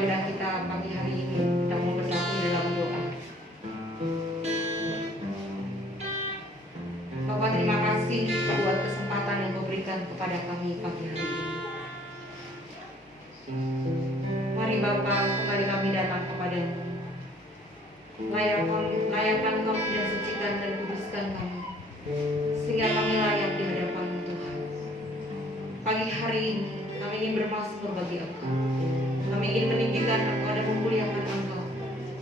ibadah kita pagi hari ini. Kita mau bersatu dalam doa. Bapak, terima kasih buat kesempatan yang Kau berikan kepada kami pagi hari ini. Mari Bapak, kembali kami datang kepadamu. Layakkan kami dan sucikan dan kuduskan kami, sehingga kami layak di hadapan-Mu Tuhan. Pagi hari ini kami ingin bermazmur bagi Engkau. Kami ingin meninggikan Engkau dan memuliakan Engkau,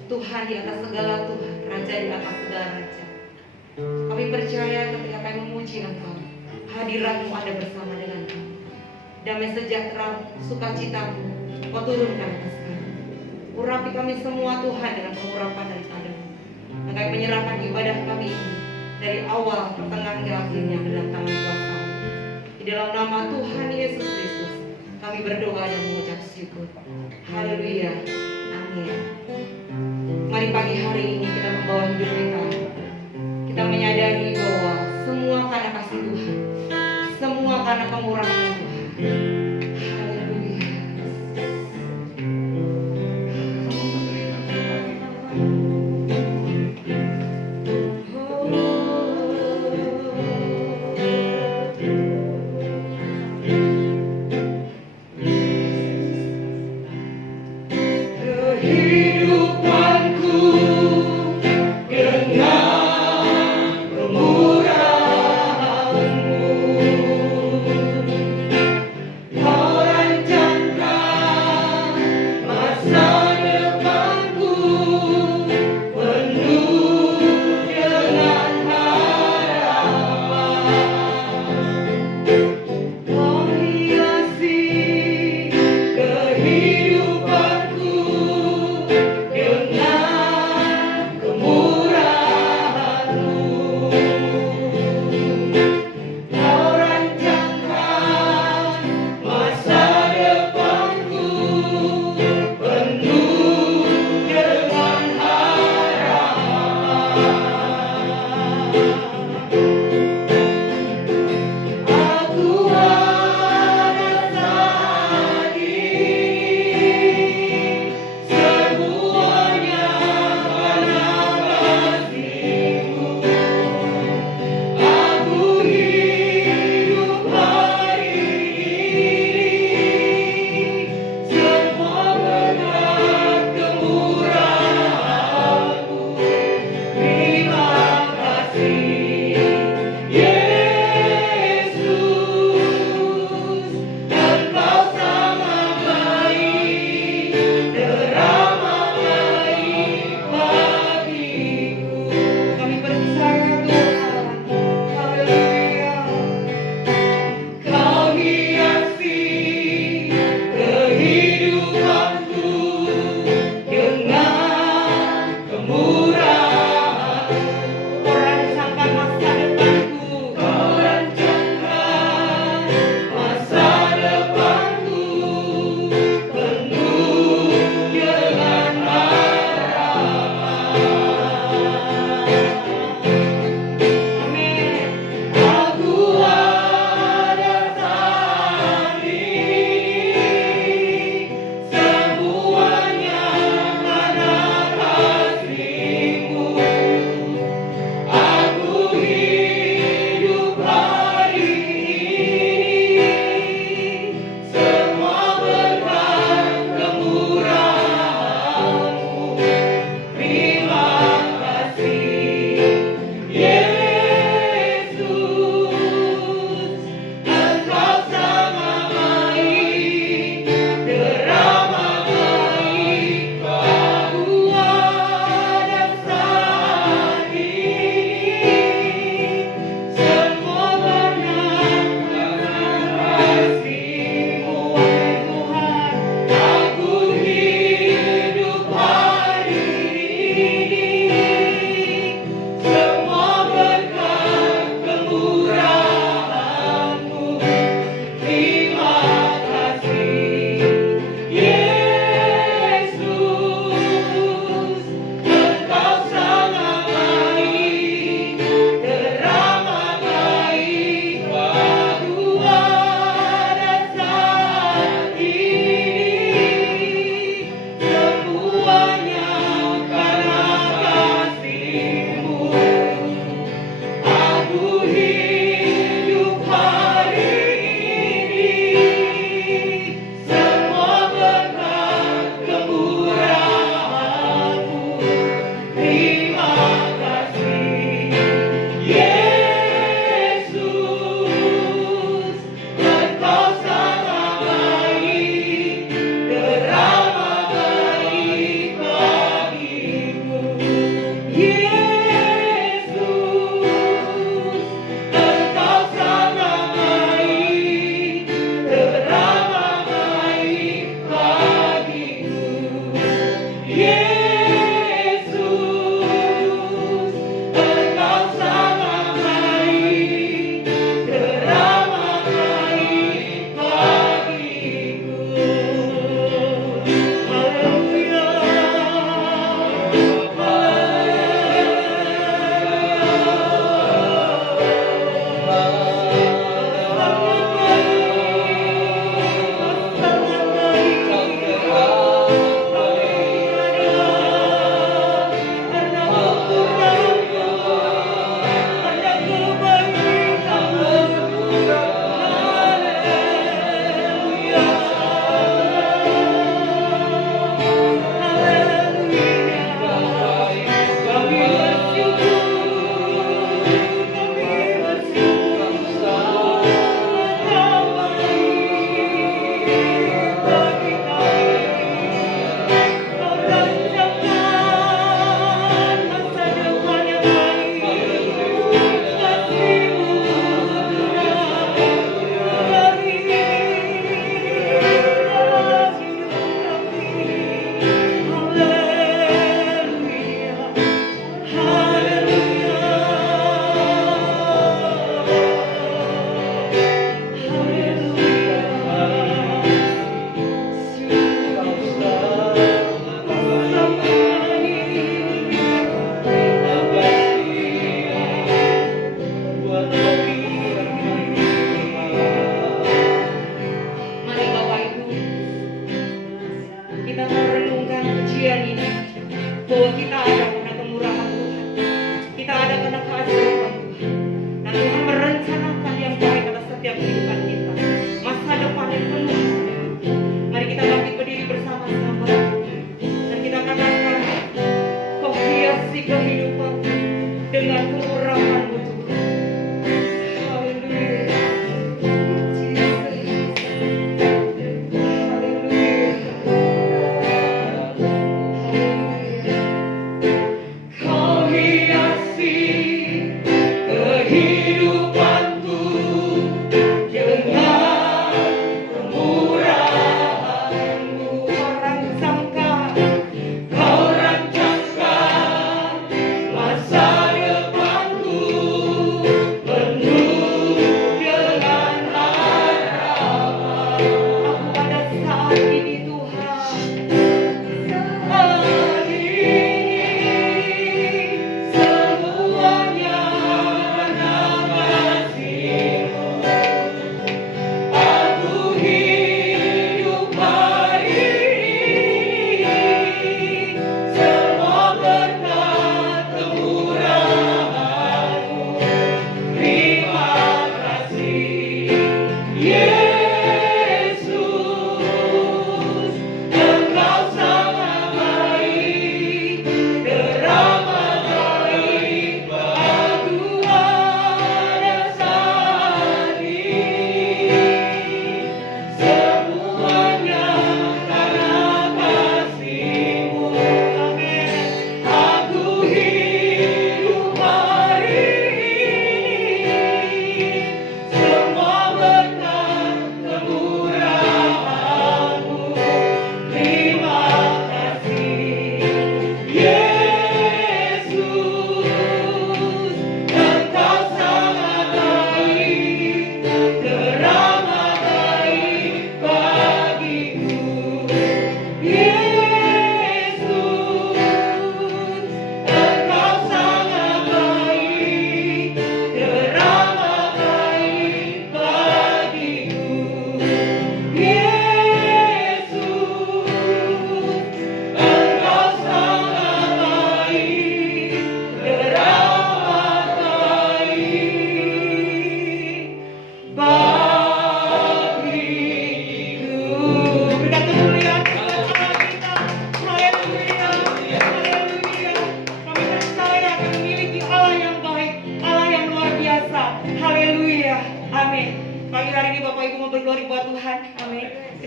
Tuhan di atas segala Tuhan, Raja di atas segala Raja. Kami percaya ketika kami memuji Engkau, hadirat-Mu ada bersama dengan kami. Damai sejahtera, sukacita-Mu Kau turunkan atas kami. Urapi kami semua Tuhan dengan pengurapan daripada-Mu. Dan kami menyerahkan ibadah kami ini dari awal, pertengahan hingga akhirnya ke dalam tangan kuasa-Mu. Di dalam nama Tuhan Yesus Kristus kami berdoa dan mengucap syukur. Haleluya. Amin. Mari pagi hari ini kita membawa hidup kita. Kita menyadari bahwa semua karena kasih Tuhan, semua karena kemurahan Tuhan.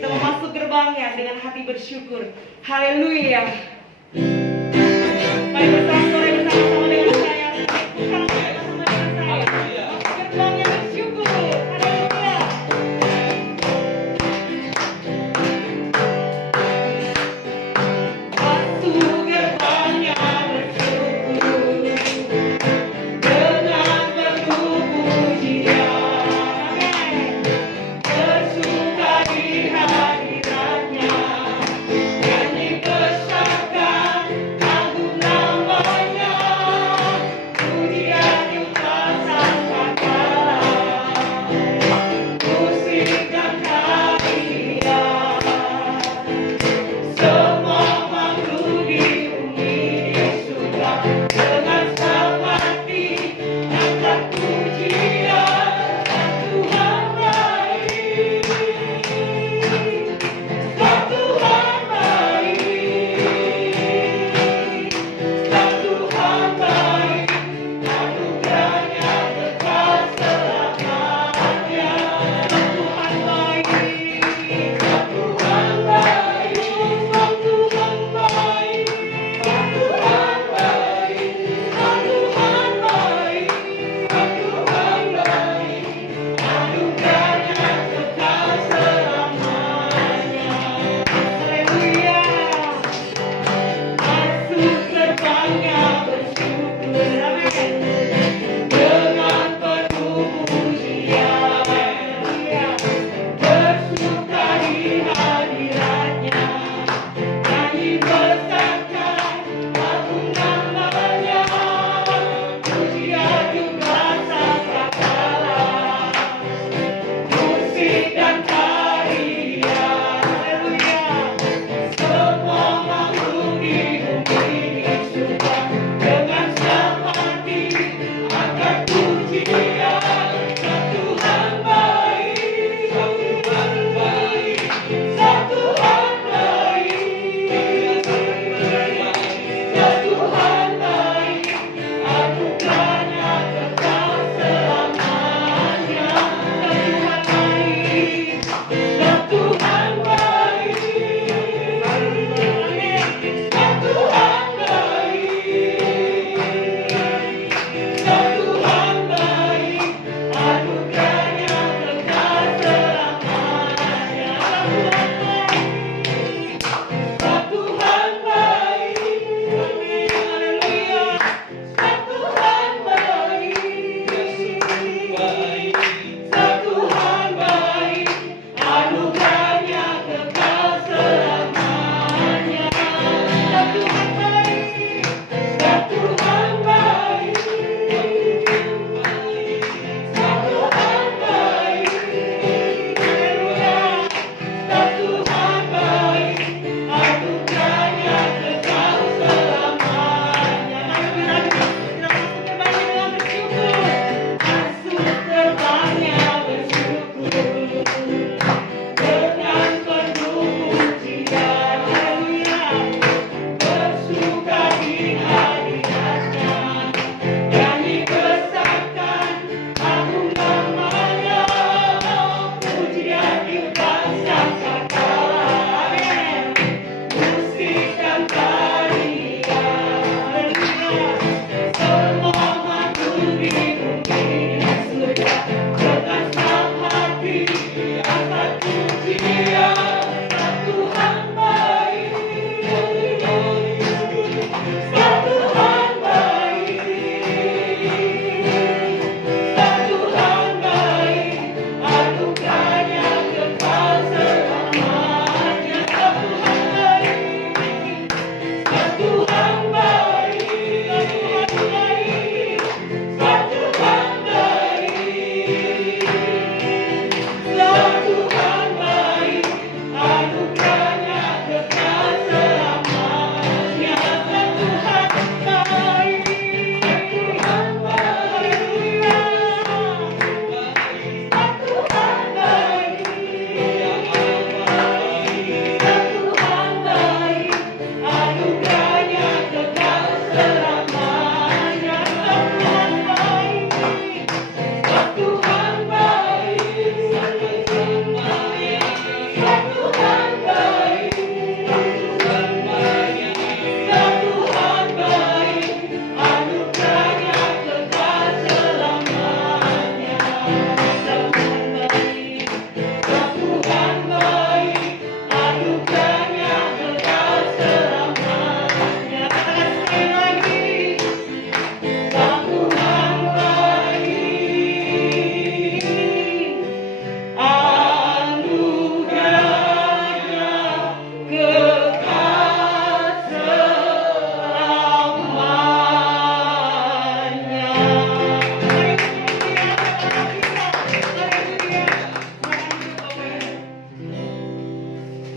Kita mau masuk gerbangnya dengan hati bersyukur. Haleluya. Mari bersorak-sorai bersama-sama dengan saya. Bukan bersama dengan saya. Masuk gerbangnya bersyukur. Haleluya. Masuk gerbangnya bersyukur dengan penuh pujian. Bersuka di hadiratnya, nyanyi besarkan agung nama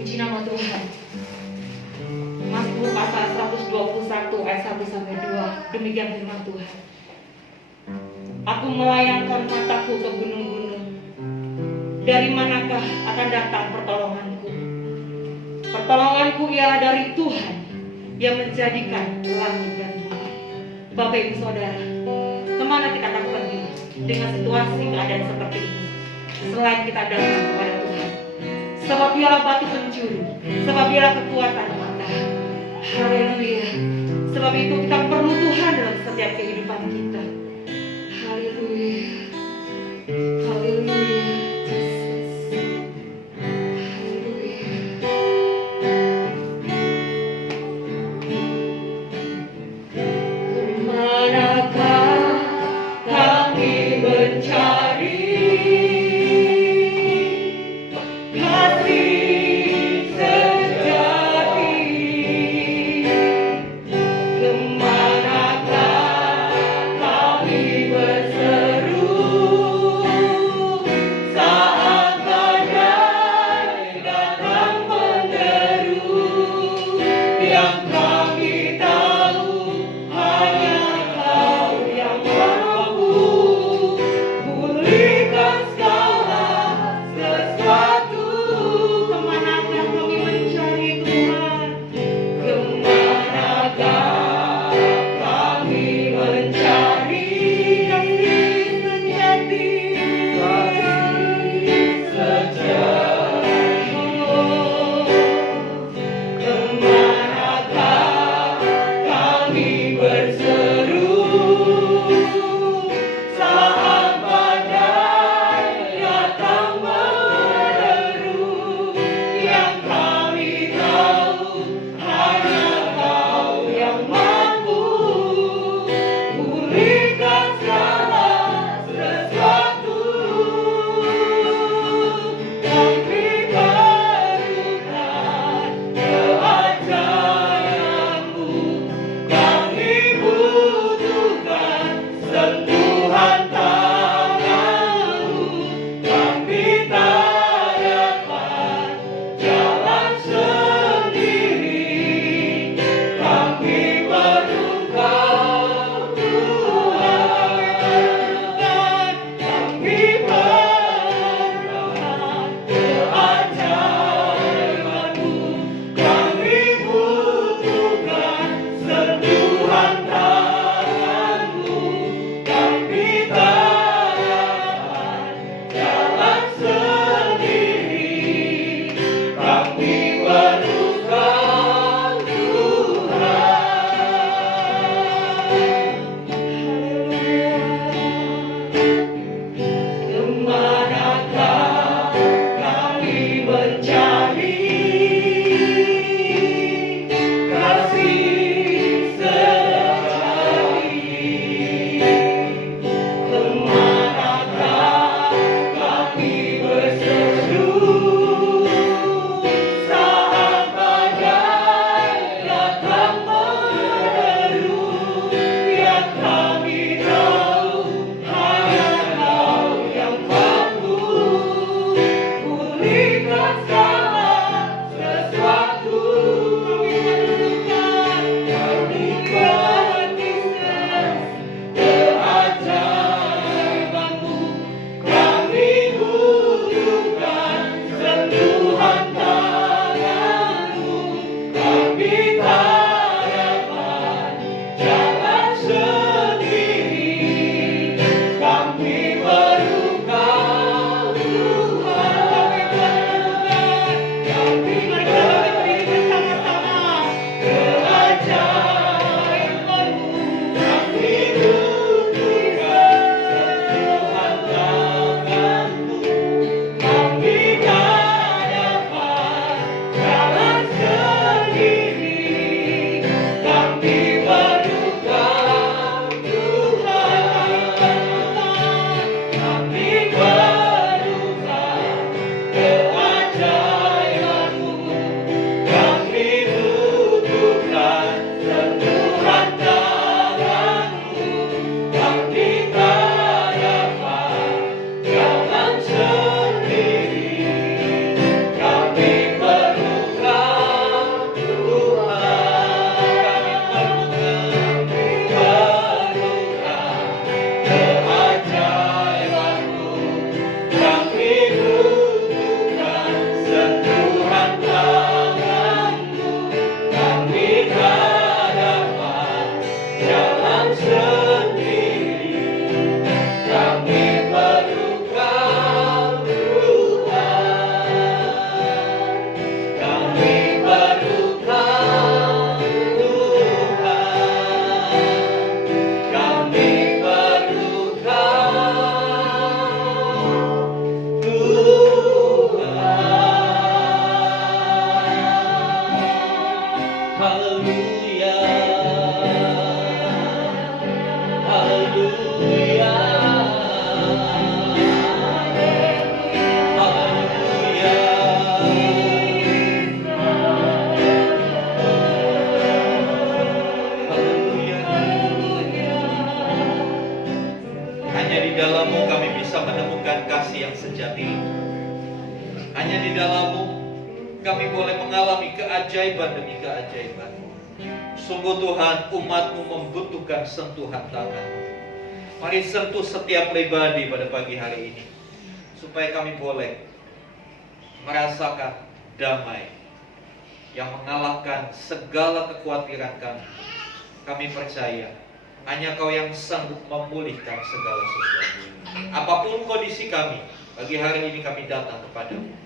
Puji nama Tuhan. Mazmur pasal 121 ayat 1 sampai 2. Demikian firman Tuhan. Aku melayangkan mataku ke gunung-gunung. Dari manakah akan datang pertolonganku? Pertolonganku ialah dari Tuhan yang menjadikan langit dan bumi. Bapak Ibu Saudara, kemana kita akan pergi dengan situasi keadaan seperti ini? Selain kita datang kepada Tuhan. Sebab dialah batu penjuru, sebab dialah kekuatan kita. Haleluya. Sebab itu kita perlu Tuhan dalam setiap kehidupan kita. Haleluya. Haleluya. Haleluya, haleluya, haleluya. Hanya di dalam-Mu kami bisa menemukan kasih yang sejati. Hanya di dalam-Mu kami boleh mengalami keajaiban demi keajaiban. Sungguh Tuhan, umat-Mu membutuhkan sentuhan tangan-Mu. Mari sentuh setiap pribadi pada pagi hari ini, supaya kami boleh merasakan damai yang mengalahkan segala kekhawatiran kami. Kami percaya hanya Kau yang sanggup memulihkan segala sesuatu. Apapun kondisi kami, pagi hari ini kami datang kepadamu.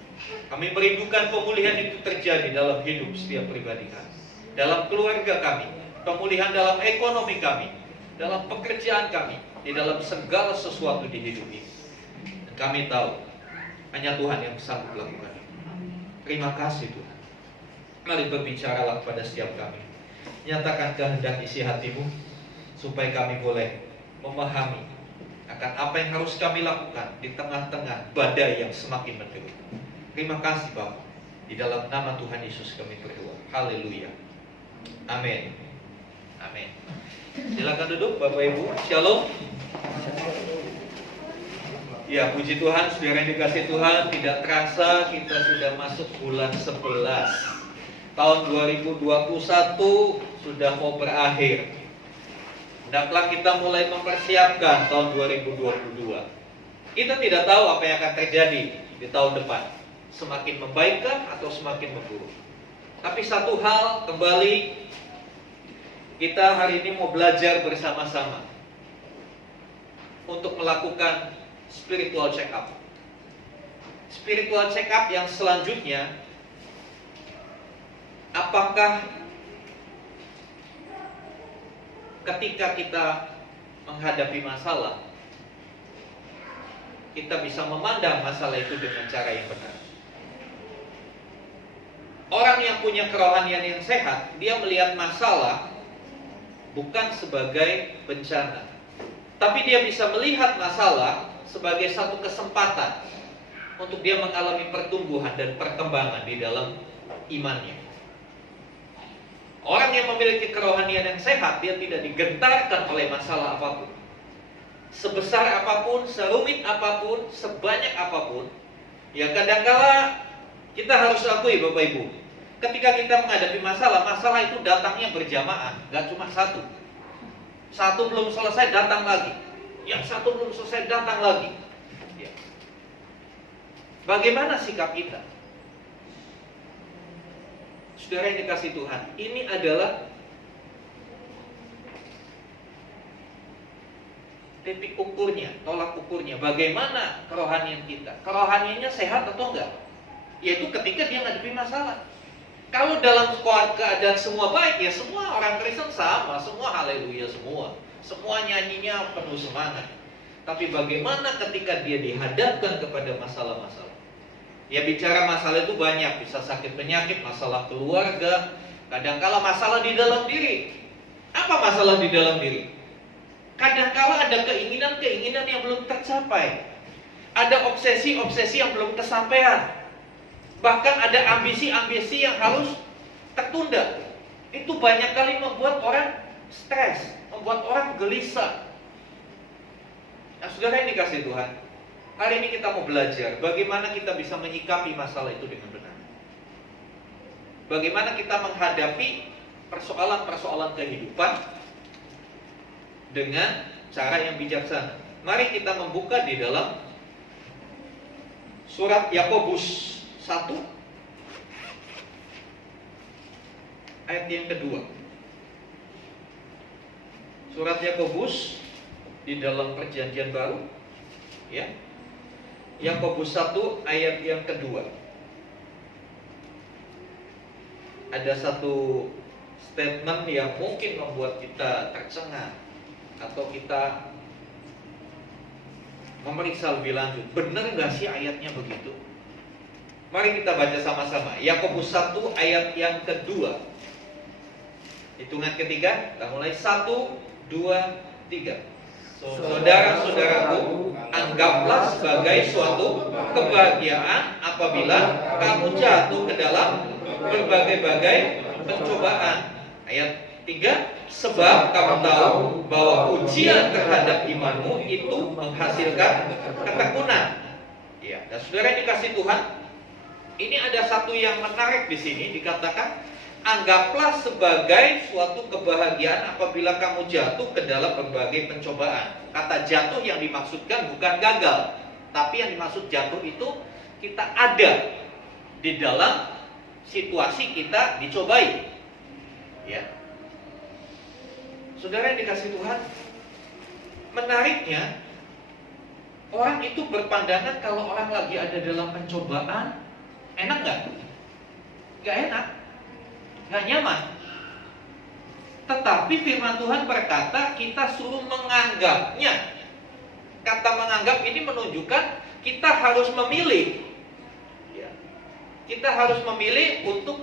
Kami merindukan pemulihan itu terjadi dalam hidup setiap pribadi kami, dalam keluarga kami, pemulihan dalam ekonomi kami, dalam pekerjaan kami, di dalam segala sesuatu di hidup ini. Dan kami tahu hanya Tuhan yang sanggup melakukan itu. Terima kasih Tuhan. Mari berbicaralah pada setiap kami. Nyatakan kehendak isi hati-Mu, supaya kami boleh memahami akan apa yang harus kami lakukan di tengah-tengah badai yang semakin menderu. Terima kasih Bapa. Di dalam nama Tuhan Yesus kami berdoa. Haleluya. Amin. Amin. Silakan duduk Bapak Ibu. Shalom. Ya, puji Tuhan, saudara yang dikasih Tuhan, tidak terasa kita sudah masuk bulan 11. Tahun 2021 sudah mau berakhir. Hendaklah kita mulai mempersiapkan tahun 2022. Kita tidak tahu apa yang akan terjadi di tahun depan. Semakin membaikkah atau semakin memburuk. Tapi satu hal kembali, kita hari ini mau belajar bersama-sama untuk melakukan spiritual check up. Spiritual check up yang selanjutnya, apakah ketika kita menghadapi masalah, kita bisa memandang masalah itu dengan cara yang benar. Orang yang punya kerohanian yang sehat, dia melihat masalah bukan sebagai bencana, tapi dia bisa melihat masalah sebagai satu kesempatan untuk dia mengalami pertumbuhan dan perkembangan di dalam imannya. Orang yang memiliki kerohanian yang sehat, dia tidak digentarkan oleh masalah apapun. Sebesar apapun, serumit apapun, sebanyak apapun. Ya kadangkala kita harus akui Bapak Ibu, ketika kita menghadapi masalah, masalah itu datangnya berjamaah, gak cuma satu. Satu belum selesai datang lagi, yang satu belum selesai datang lagi. Ya. Bagaimana sikap kita? Saudara yang dikasih Tuhan, ini adalah titik ukurnya, tolak ukurnya. Bagaimana kerohanian kita? Kerohaniannya sehat atau enggak? Yaitu ketika dia menghadapi masalah. Kalau dalam keadaan semua baik, ya semua orang Kristen sama, semua haleluya semua. Semua nyanyinya penuh semangat. Tapi bagaimana ketika dia dihadapkan kepada masalah-masalah? Ya bicara masalah itu banyak, bisa sakit penyakit, masalah keluarga, kadangkala masalah di dalam diri. Apa masalah di dalam diri? Kadangkala ada keinginan-keinginan yang belum tercapai. Ada obsesi-obsesi yang belum kesampaian. Bahkan ada ambisi-ambisi yang harus tertunda. Itu banyak kali membuat orang stres, membuat orang gelisah. Nah, saudara yang dikasih Tuhan, hari ini kita mau belajar bagaimana kita bisa menyikapi masalah itu dengan benar. Bagaimana kita menghadapi persoalan-persoalan kehidupan dengan cara yang bijaksana. Mari kita membuka di dalam surat Yakobus 1 ayat yang kedua. Surat Yakobus di dalam Perjanjian Baru, ya. Yakobus 1 ayat yang kedua. Ada satu statement yang mungkin membuat kita tercengang atau kita memeriksa lebih lanjut. Benar nggak sih ayatnya begitu? Mari kita baca sama-sama. Yakobus 1 ayat yang kedua. Hitungan ketiga, kita mulai 1, 2, 3. Saudara-saudaraku, anggaplah sebagai suatu kebahagiaan apabila kamu jatuh ke dalam berbagai-bagai pencobaan. Ayat 3, sebab kamu tahu bahwa ujian terhadap imanmu itu menghasilkan ketekunan. Ya, dan saudara yang dikasih Tuhan, ini ada satu yang menarik di sini, dikatakan anggaplah sebagai suatu kebahagiaan apabila kamu jatuh ke dalam berbagai pencobaan. Kata jatuh yang dimaksudkan bukan gagal, tapi yang dimaksud jatuh itu kita ada di dalam situasi kita dicobai. Ya. Saudara yang dikasih Tuhan, menariknya orang itu berpandangan kalau orang lagi ada dalam pencobaan, enak nggak? Nggak enak, nggak nyaman. Tetapi firman Tuhan berkata kita suruh menganggapnya. Kata menganggap ini menunjukkan kita harus memilih. Ya. Kita harus memilih untuk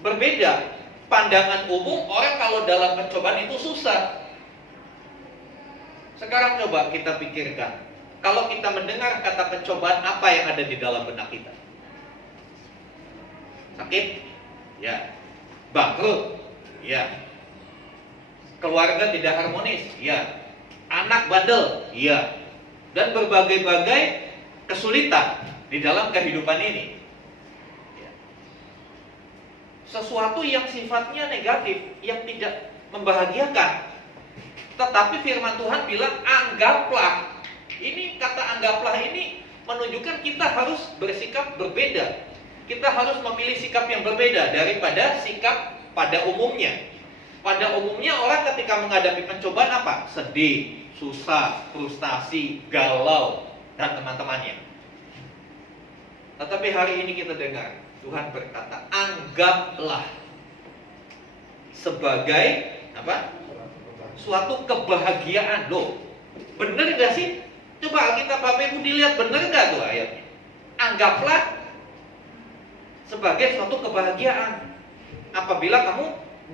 berbeda. Pandangan umum orang kalau dalam pencobaan itu susah. Sekarang coba kita pikirkan, kalau kita mendengar kata pencobaan, apa yang ada di dalam benak kita? Sakit? Ya. Bangkrut? Ya. Keluarga tidak harmonis? Ya. Anak bandel? Ya. Dan berbagai-bagai kesulitan di dalam kehidupan ini. Ya. Sesuatu yang sifatnya negatif, yang tidak membahagiakan. Tetapi firman Tuhan bilang anggaplah. Ini kata anggaplah ini menunjukkan kita harus bersikap berbeda. Kita harus memilih sikap yang berbeda daripada sikap pada umumnya. Pada umumnya orang ketika menghadapi pencobaan apa? Sedih, susah, frustasi, galau, dan teman-temannya. Tetapi hari ini kita dengar Tuhan berkata, anggaplah sebagai apa? Suatu kebahagiaan. Loh, bener gak sih? Coba kita Bapak Ibu dilihat, bener gak tuh ayatnya? Anggaplah sebagai suatu kebahagiaan apabila kamu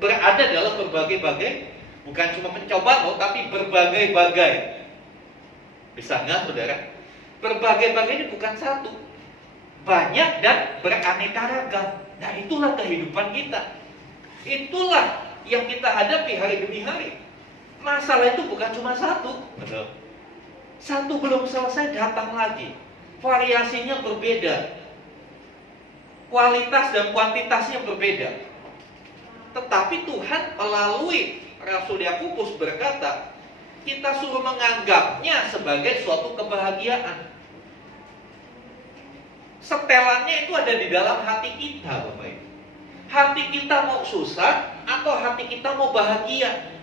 berada dalam berbagai-bagai, bukan cuma pencobaan loh, tapi berbagai-bagai. Bisa nggak saudara? Berbagai-bagai ini bukan satu, banyak dan beraneka ragam. Nah itulah kehidupan kita. Itulah yang kita hadapi hari demi hari. Masalah itu bukan cuma satu. Betul. Satu belum selesai datang lagi. Variasinya berbeda. Kualitas dan kuantitasnya berbeda. Tetapi Tuhan melalui Rasul Yakobus berkata, kita suruh menganggapnya sebagai suatu kebahagiaan. Setelannya itu ada di dalam hati kita, Bapak Ibu. Hati kita mau susah atau hati kita mau bahagia.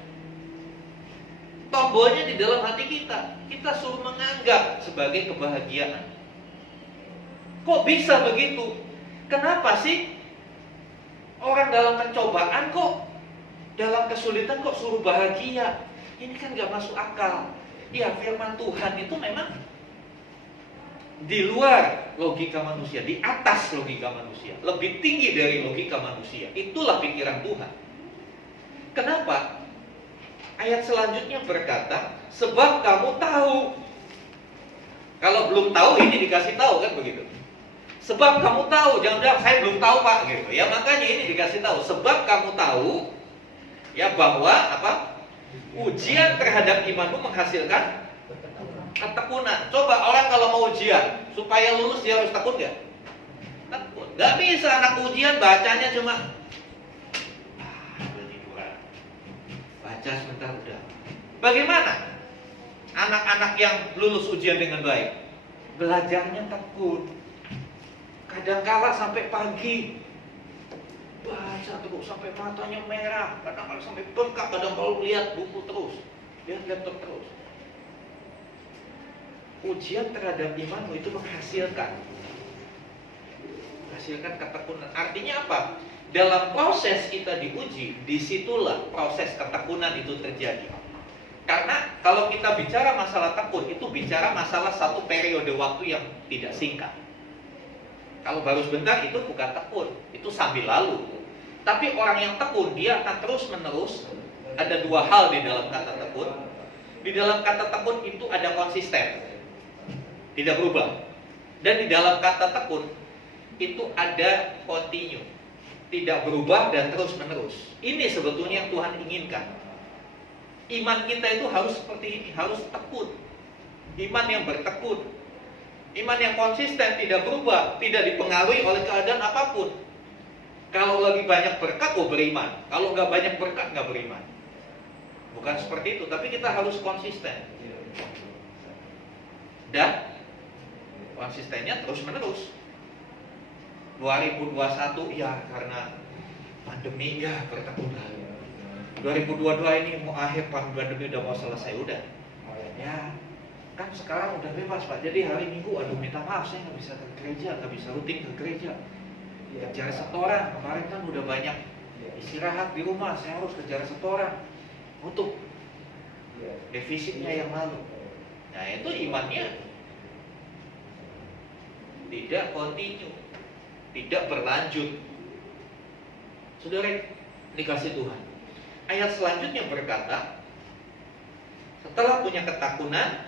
Tombolnya di dalam hati kita. Kita suruh menganggap sebagai kebahagiaan. Kok bisa begitu? Kenapa sih orang dalam pencobaan kok, dalam kesulitan kok suruh bahagia? Ini kan gak masuk akal. Ya firman Tuhan itu memang di luar logika manusia, di atas logika manusia, lebih tinggi dari logika manusia. Itulah pikiran Tuhan. Kenapa? Ayat selanjutnya berkata, sebab kamu tahu. Kalau belum tahu ini dikasih tahu kan begitu. Sebab kamu tahu, jangan bilang saya belum tahu Pak gitu. Ya makanya ini dikasih tahu. Sebab kamu tahu ya bahwa apa? Ujian terhadap imanmu menghasilkan ketekunan. Coba orang kalau mau ujian supaya lulus dia harus tekun nggak? Tekun. Nggak bisa anak ujian bacanya cuma baca sebentar udah. Bagaimana anak-anak yang lulus ujian dengan baik? Belajarnya tekun. Kadang-kala sampai pagi baca terus sampai matanya merah, kadang-kala sampai bengkak, kadang-kala lihat buku terus, lihat laptop terus. Ujian terhadap imanmu itu menghasilkan ketekunan. Artinya apa? Dalam proses kita diuji, disitulah proses ketekunan itu terjadi. Karena kalau kita bicara masalah tekun, itu bicara masalah satu periode waktu yang tidak singkat. Kalau baru sebentar itu bukan tekun, itu sambil lalu. Tapi orang yang tekun, dia akan terus menerus. Ada dua hal di dalam kata tekun. Di dalam kata tekun itu ada konsisten, tidak berubah. Dan di dalam kata tekun itu ada continue, tidak berubah dan terus menerus. Ini sebetulnya yang Tuhan inginkan. Iman kita itu harus seperti ini, harus tekun. Iman yang bertekun, iman yang konsisten, tidak berubah, tidak dipengaruhi oleh keadaan apapun. Kalau lagi banyak berkat, beriman. Kalau nggak banyak berkat, nggak beriman. Bukan seperti itu, tapi kita harus konsisten. Dan konsistennya terus menerus. 2021 ya karena pandemi ya bertekunlah. 2022 ini mau akhir pandemi, udah mau selesai, udah. Ya kan sekarang udah bebas Pak. Jadi hari Minggu, aduh minta maaf saya nggak bisa ke gereja, nggak bisa rutin ke gereja. Kejar setoran, kemarin kan udah banyak istirahat di rumah, saya harus kejar setoran untuk defisitnya yang lalu. Nah itu imannya tidak continue, tidak berlanjut. Saudara dikasih Tuhan, ayat selanjutnya berkata, setelah punya ketekunan,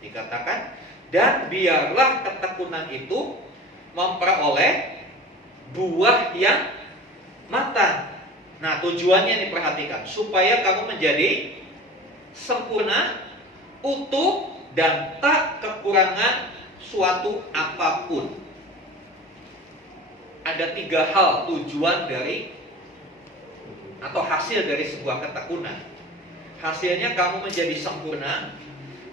dikatakan, dan biarlah ketekunan itu memperoleh buah yang matang. Nah tujuannya diperhatikan, supaya kamu menjadi sempurna, utuh, dan tak kekurangan suatu apapun. Ada 3 hal tujuan dari atau hasil dari sebuah ketekunan. Hasilnya kamu menjadi sempurna,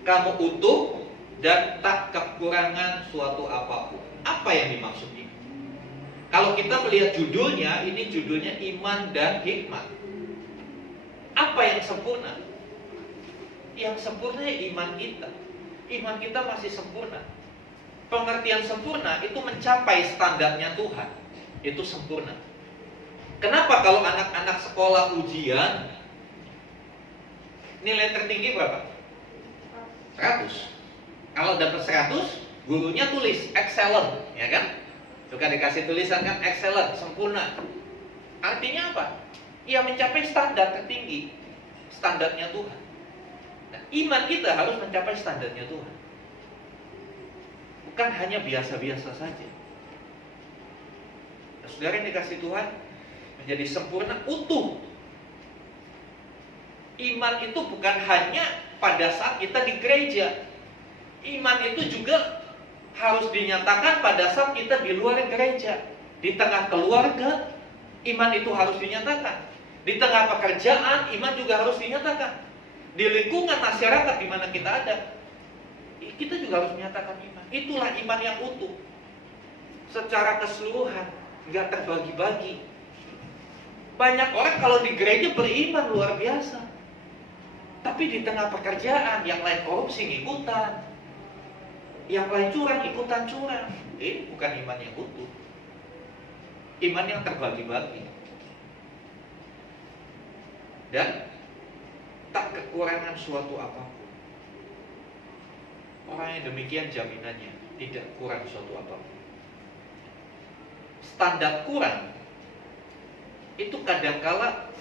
kamu utuh, dan tak kekurangan suatu apapun. Apa yang dimaksud ini? Kalau kita melihat judulnya, ini judulnya iman dan hikmat. Apa yang sempurna? Yang sempurna iman kita. Iman kita masih sempurna. Pengertian sempurna itu mencapai standarnya Tuhan. Itu sempurna. Kenapa kalau anak-anak sekolah ujian nilai tertinggi berapa? 100. Kalau dapat 100, gurunya tulis excellent, ya kan? Suka dikasih tulisan kan excellent, sempurna. Artinya apa? Ya mencapai standar tertinggi, standarnya Tuhan. Nah, iman kita harus mencapai standarnya Tuhan. Bukan hanya biasa-biasa saja. Nah, saudara yang dikasih Tuhan menjadi sempurna, utuh. Iman itu bukan hanya pada saat kita di gereja. Iman itu juga harus dinyatakan pada saat kita di luar gereja. Di tengah keluarga, iman itu harus dinyatakan. Di tengah pekerjaan, iman juga harus dinyatakan. Di lingkungan masyarakat di mana kita ada, kita juga harus menyatakan iman. Itulah iman yang utuh. Secara keseluruhan, nggak terbagi-bagi. Banyak orang kalau di gereja beriman luar biasa, tapi di tengah pekerjaan, yang lain korupsi ngikutan, yang lain curang ikutan curang. Ini bukan iman yang utuh. Iman yang terbagi-bagi. Dan tak kekurangan suatu apapun. Orang yang demikian jaminannya tidak kurang suatu apapun. Standar kurang itu kadangkala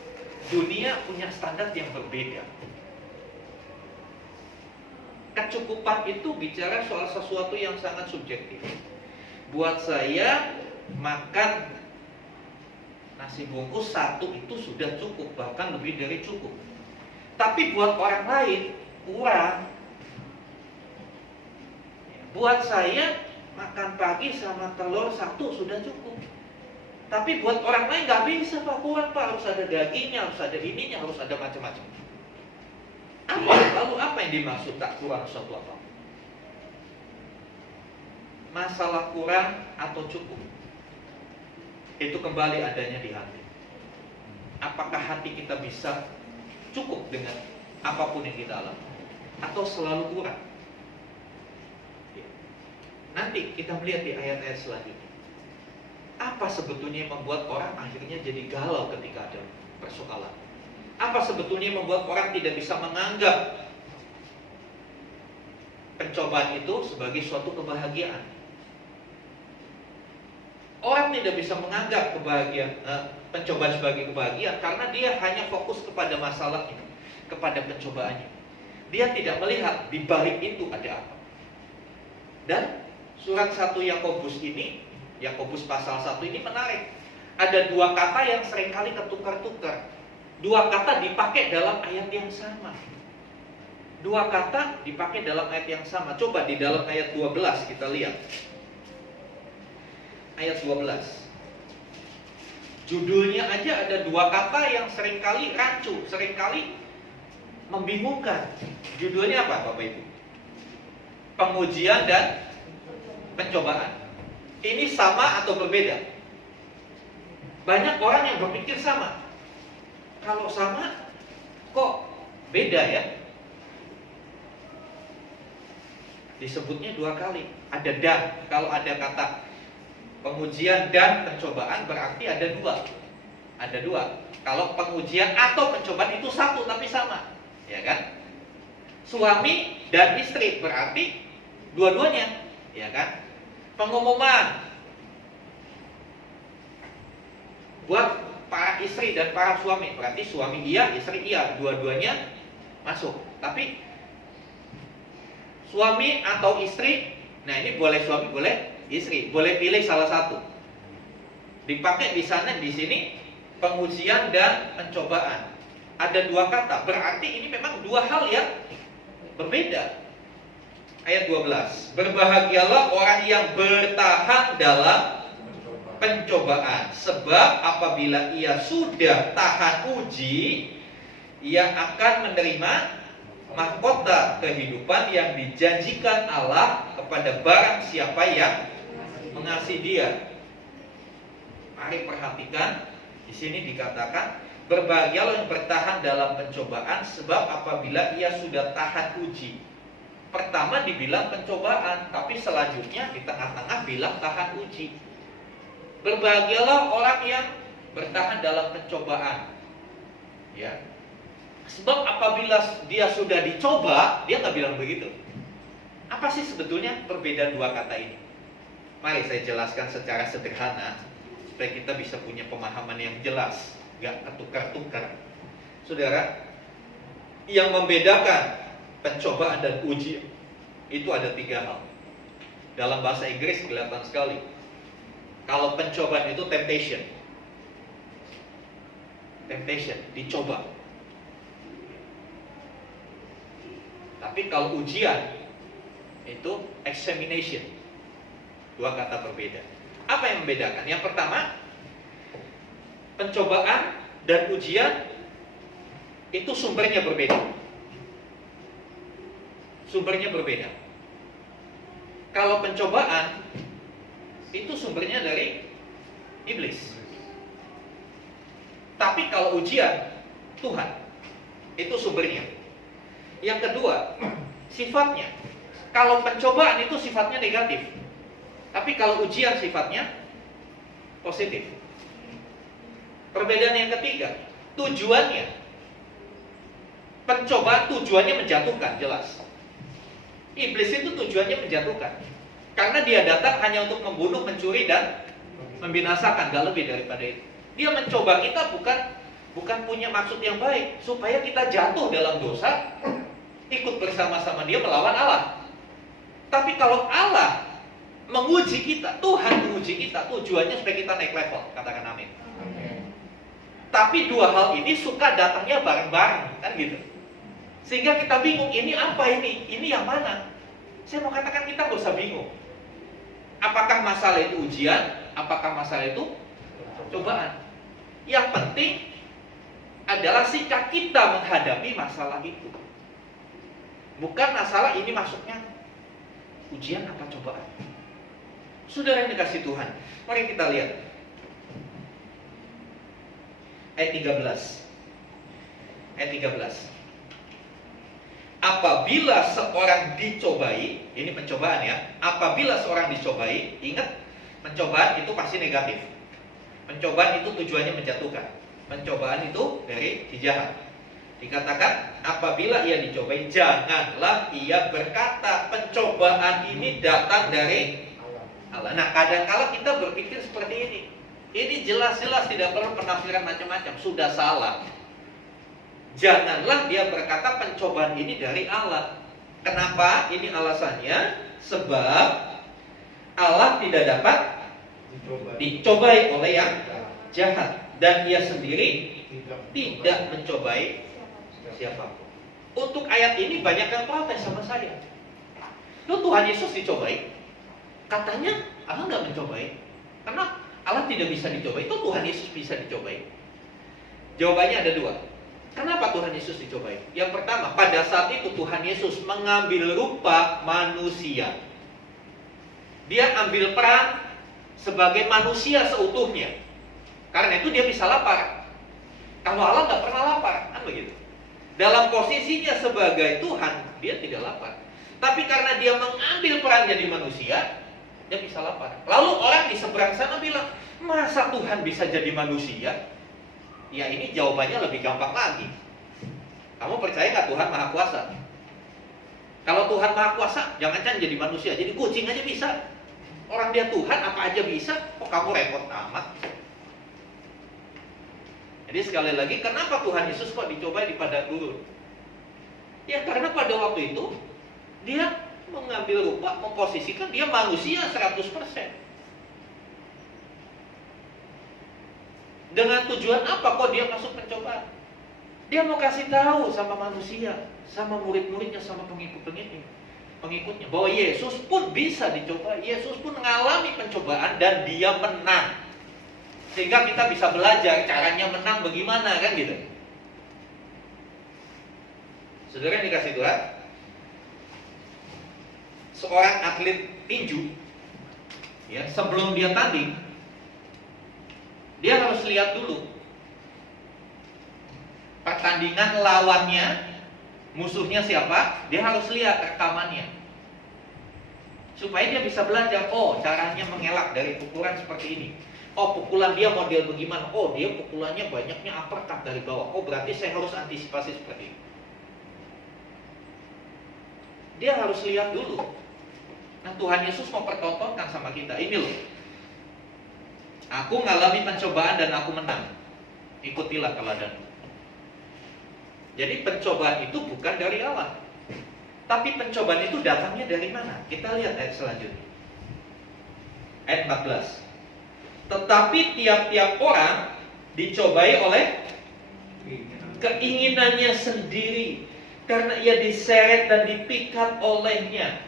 dunia punya standar yang berbeda. Kecukupan itu bicara soal sesuatu yang sangat subjektif. Buat saya makan nasi bungkus 1 itu sudah cukup, bahkan lebih dari cukup. Tapi buat orang lain kurang. Buat saya makan pagi sama telur 1 sudah cukup. Tapi buat orang lain nggak bisa Pak, kurang Pak, harus ada dagingnya, harus ada ininya, harus ada macam-macam. Lalu apa yang dimaksud tak kurang suatu apa? Masalah kurang atau cukup itu kembali adanya di hati. Apakah hati kita bisa cukup dengan apapun yang kita alami, atau selalu kurang? Nanti kita melihat di ayat-ayat selanjutnya. Apa sebetulnya yang membuat orang akhirnya jadi galau ketika ada persoalan? Apa sebetulnya yang membuat orang tidak bisa menganggap pencobaan itu sebagai suatu kebahagiaan? Orang tidak bisa menganggap pencobaan sebagai kebahagiaan karena dia hanya fokus kepada masalahnya, kepada pencobaannya. Dia tidak melihat di balik itu ada apa. Dan surat 1 Yakobus ini, Yakobus pasal 1 ini menarik. Ada dua kata yang seringkali ketukar-tukar. Dua kata dipakai dalam ayat yang sama. Dua kata dipakai dalam ayat yang sama. Coba di dalam ayat 12 kita lihat. Ayat 12. Judulnya aja ada dua kata yang seringkali rancu, seringkali membingungkan. Judulnya apa Bapak Ibu? Pengujian dan pencobaan. Ini sama atau berbeda? Banyak orang yang berpikir sama. Kalau sama, kok beda ya? Disebutnya dua kali. Ada dan. Kalau ada kata pengujian dan pencobaan berarti ada dua. Ada dua. Kalau pengujian atau pencobaan itu satu tapi sama, ya kan? Suami dan istri berarti dua-duanya, ya kan? Pengumuman buat para istri dan para suami berarti suami iya, istri iya, dua-duanya masuk. Tapi suami atau istri, nah ini boleh suami, boleh istri, boleh pilih salah satu. Dipakai di sana, di sini pengujian dan pencobaan. Ada dua kata, berarti ini memang dua hal yang berbeda. Ayat 12. Berbahagialah orang yang bertahan dalam pencobaan, sebab apabila ia sudah tahan uji, ia akan menerima mahkota kehidupan yang dijanjikan Allah kepada barang siapa yang mengasihi Dia. Mari perhatikan, di sini dikatakan berbahagialah yang bertahan dalam pencobaan, sebab apabila ia sudah tahan uji. Pertama dibilang pencobaan, tapi selanjutnya di tengah-tengah bilang tahan uji. Berbahagialah orang yang bertahan dalam pencobaan, ya. Sebab apabila dia sudah dicoba, dia nggak bilang begitu. Apa sih sebetulnya perbedaan dua kata ini? Mari saya jelaskan secara sederhana supaya kita bisa punya pemahaman yang jelas, nggak ketukar-tukar. Saudara, yang membedakan pencobaan dan uji itu ada tiga hal. Dalam bahasa Inggris kelihatan sekali. Kalau pencobaan itu temptation, dicoba. Tapi kalau ujian itu examination. Dua kata berbeda. Apa yang membedakan? Yang pertama, pencobaan dan ujian itu sumbernya berbeda. Sumbernya berbeda. Kalau pencobaan itu sumbernya dari iblis. Tapi kalau ujian, Tuhan itu sumbernya. Yang kedua, sifatnya. Kalau pencobaan itu sifatnya negatif, tapi kalau ujian sifatnya positif. Perbedaan yang ketiga, tujuannya. Pencobaan tujuannya menjatuhkan, jelas. Iblis itu tujuannya menjatuhkan. Karena dia datang hanya untuk membunuh, mencuri, dan membinasakan, gak lebih daripada itu. Dia mencoba kita bukan punya maksud yang baik, supaya kita jatuh dalam dosa, ikut bersama-sama dia melawan Allah. Tapi kalau Allah menguji kita, Tuhan menguji kita, tujuannya supaya kita naik level. Katakan amin. Tapi dua hal ini suka datangnya bareng-bareng, kan gitu. Sehingga kita bingung, ini apa ini? Ini yang mana? Saya mau katakan kita gak usah bingung. Apakah masalah itu ujian? Apakah masalah itu cobaan? Yang penting adalah sikap kita menghadapi masalah itu. Bukan masalah ini masuknya ujian apa cobaan. Saudara yang dikasih Tuhan, mari kita lihat ayat 13. Ayat 13. Apabila seorang dicobai, ini pencobaan ya. Apabila seorang dicobai, ingat, pencobaan itu pasti negatif. Pencobaan itu tujuannya menjatuhkan. Pencobaan itu dari jahat. Dikatakan, apabila ia dicobai, janganlah ia berkata, pencobaan ini datang dari Allah. Nah, kadang-kala kita berpikir seperti ini. Ini jelas-jelas tidak perlu penafsiran macam-macam, sudah salah. Janganlah dia berkata pencobaan ini dari Allah. Kenapa? Ini alasannya, sebab Allah tidak dapat dicobai oleh yang jahat, dan ia sendiri tidak mencobai siapapun. Untuk ayat ini banyak yang protes sama saya. Loh, Tuhan Yesus dicobai? Katanya Allah nggak mencobai. Karena Allah tidak bisa dicobai, itu Tuhan Yesus bisa dicobai. Jawabannya ada dua. Kenapa Tuhan Yesus dicobai? Yang pertama, pada saat itu Tuhan Yesus mengambil rupa manusia. Dia ambil peran sebagai manusia seutuhnya. Karena itu dia bisa lapar. Kalau Allah nggak pernah lapar, kan begitu. Dalam posisinya sebagai Tuhan, dia tidak lapar. Tapi karena dia mengambil peran jadi manusia, dia bisa lapar. Lalu orang di seberang sana bilang, masa Tuhan bisa jadi manusia? Ya, ini jawabannya lebih gampang lagi. Kamu percaya nggak Tuhan Maha Kuasa? Kalau Tuhan Maha Kuasa, jangan jadi manusia, jadi kucing aja bisa. Orang dia Tuhan, apa aja bisa. Kok kamu repot amat? Jadi sekali lagi, kenapa Tuhan Yesus kok dicoba di padang gurun? Ya karena pada waktu itu dia mengambil rupa, memposisikan dia manusia 100%. Dengan tujuan apa kok dia masuk pencobaan? Dia mau kasih tahu sama manusia, sama murid-muridnya, sama pengikutnya, bahwa Yesus pun bisa dicoba. Yesus pun mengalami pencobaan dan dia menang. Sehingga kita bisa belajar caranya menang bagaimana, kan gitu. Saudara yang dikasih Tuhan, seorang atlet tinju, ya, sebelum dia tanding, dia harus lihat dulu pertandingan lawannya, musuhnya siapa. Dia harus lihat rekamannya, supaya dia bisa belajar. Oh, caranya mengelak dari pukulan seperti ini. Oh, pukulan dia model bagaimana. Oh, dia pukulannya banyaknya uppercut dari bawah. Oh, berarti saya harus antisipasi seperti ini. Dia harus lihat dulu. Nah, Tuhan Yesus mau pertontonkan sama kita, ini loh, aku ngalami pencobaan dan aku menang. Ikutilah teladanku. Jadi pencobaan itu bukan dari Allah. Tapi pencobaan itu datangnya dari mana? Kita lihat ayat selanjutnya. Ayat 14. Tetapi tiap-tiap orang dicobai oleh keinginannya sendiri, karena ia diseret dan dipikat olehnya.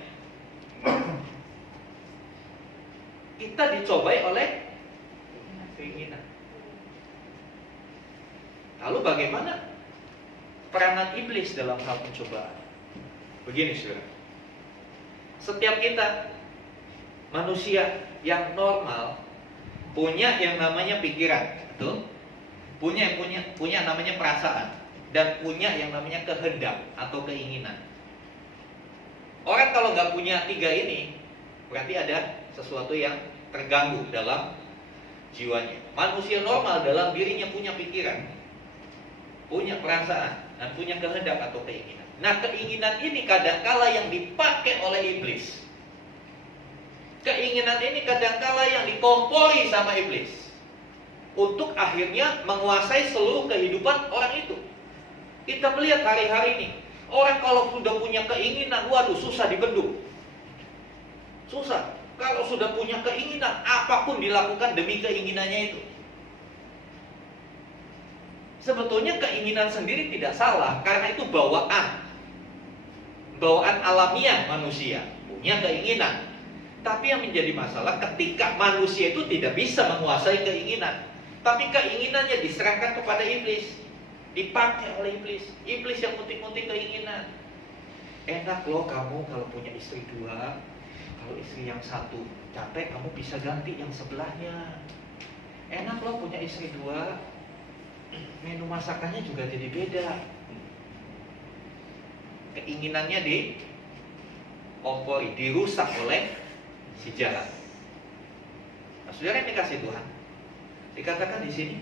Kita dicobai oleh keinginan. Lalu bagaimana peranan iblis dalam hal pencobaan? Begini, saudara. Setiap kita manusia yang normal punya yang namanya pikiran, betul? Punya namanya perasaan, dan punya yang namanya kehendak atau keinginan. Orang kalau nggak punya tiga ini, berarti ada sesuatu yang terganggu dalam jiwanya. Manusia normal dalam dirinya punya pikiran, punya perasaan, dan punya kehendak atau keinginan. Nah, keinginan ini kadangkala yang dipakai oleh iblis. Keinginan ini kadangkala yang dikompori sama iblis untuk akhirnya menguasai seluruh kehidupan orang itu. Kita melihat hari-hari ini, orang kalau sudah punya keinginan, waduh, susah dibendung. Susah. Kalau sudah punya keinginan, apapun dilakukan demi keinginannya itu. Sebetulnya keinginan sendiri tidak salah, karena itu bawaan alamiah manusia, punya keinginan. Tapi yang menjadi masalah ketika manusia itu tidak bisa menguasai keinginan, tapi keinginannya diserahkan kepada iblis, dipakai oleh iblis. Iblis yang mutik-mutik keinginan. Enak loh kamu kalau punya istri dua, kalau istri yang satu capek, kamu bisa ganti yang sebelahnya. Enak loh punya istri dua, menu masakannya juga jadi beda. Keinginannya dikompori, dirusak oleh si jahat. Nah, saudara yang dikasih Tuhan, dikatakan di sini,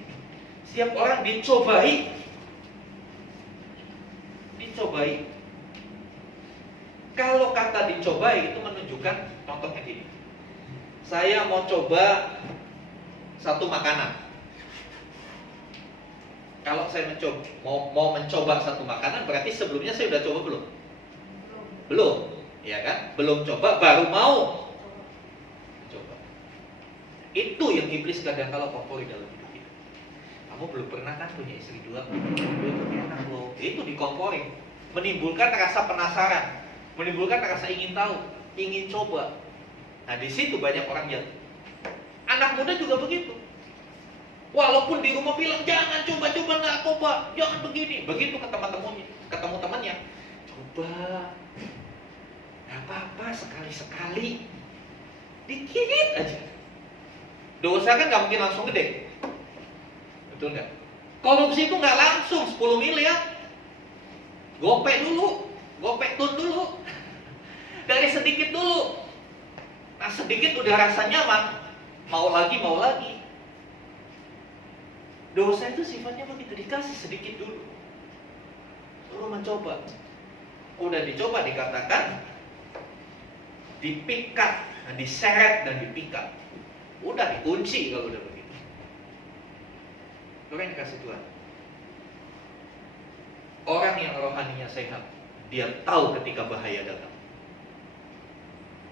setiap orang dicobai. Kalau kata dicobai itu menunjukkan, contohnya gini, Saya mau coba satu makanan. Kalau saya mau mencoba satu makanan, berarti sebelumnya saya udah coba belum? Belum, ya kan? Belum coba, baru mau coba. Itu yang iblis kadang kala kompori dalam hidup kita. Kamu belum pernah kan punya istri dua, enak loh. Itu dikomporin, menimbulkan rasa penasaran, menimbulkan rasa ingin tahu, ingin coba. Nah di situ banyak orang jatuh. Anak muda juga begitu. Walaupun di rumah bilang jangan coba-coba narkoba, jangan begini. Begitu ketemu temannya, coba. Gak apa-apa, sekali-sekali, dikit aja. Dosa kan gak mungkin langsung gede, betul nggak? Korupsi itu nggak langsung 10 miliar. Gopek dulu, gopek tun dulu, dari sedikit dulu. Nah sedikit udah rasa nyaman, mau lagi. Dosa itu sifatnya begitu, dikasih sedikit dulu, suruh mencoba. Udah dicoba, dikatakan dipikat, diseret dan dipikat. Udah dikunci kalau udah begitu. Orang yang dikasih Tuhan, orang yang rohaninya sehat, dia tahu ketika bahaya datang.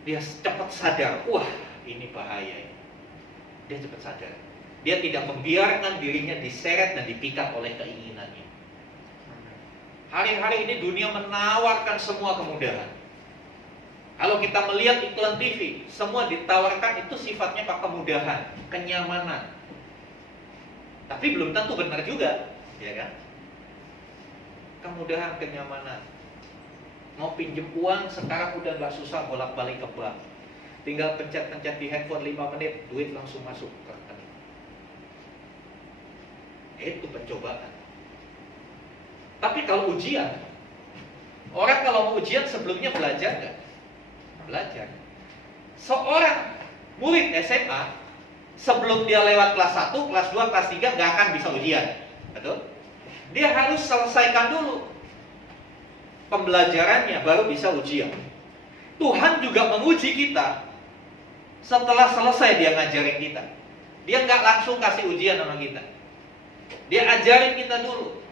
Dia cepat sadar, wah ini bahaya. Dia cepat sadar. Dia tidak membiarkan dirinya diseret dan dipikat oleh keinginannya. Hari-hari ini dunia menawarkan semua kemudahan. Kalau kita melihat iklan TV, semua ditawarkan itu sifatnya kemudahan, kenyamanan. Tapi belum tentu benar juga, ya kan? Kemudahan, kenyamanan. Mau pinjem uang sekarang udah nggak susah bolak-balik ke bank. Tinggal pencet-pencet di handphone 5 menit, duit langsung masuk ke rekening. Itu pencobaan. Tapi kalau ujian, orang kalau mau ujian sebelumnya belajar nggak? Belajar. Seorang murid SMA sebelum dia lewat kelas 1, kelas 2, kelas 3 nggak akan bisa ujian. Betul? Dia harus selesaikan dulu pembelajarannya baru bisa ujian. Tuhan juga menguji kita setelah selesai dia ngajarin kita. Dia nggak langsung kasih ujian sama kita. Dia ajarin kita dulu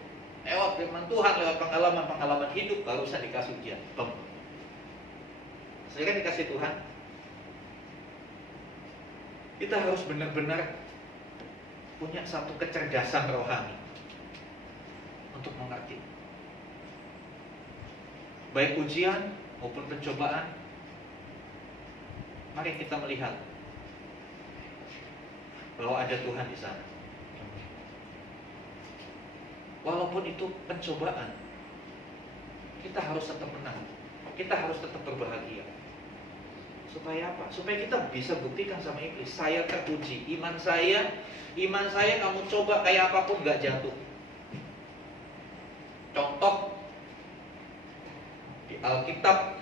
lewat firman Tuhan, lewat pengalaman hidup, baru bisa dikasih ujian. Sekarang dikasih Tuhan, kita harus benar-benar punya satu kecerdasan rohani untuk mengerti. Baik ujian maupun pencobaan, mari kita melihat bahwa ada Tuhan di sana. Walaupun itu pencobaan, kita harus tetap menang. Kita harus tetap berbahagia. Supaya apa? Supaya kita bisa buktikan sama iblis, saya teruji, iman saya kamu coba kayak apapun gak jatuh. Contoh di Alkitab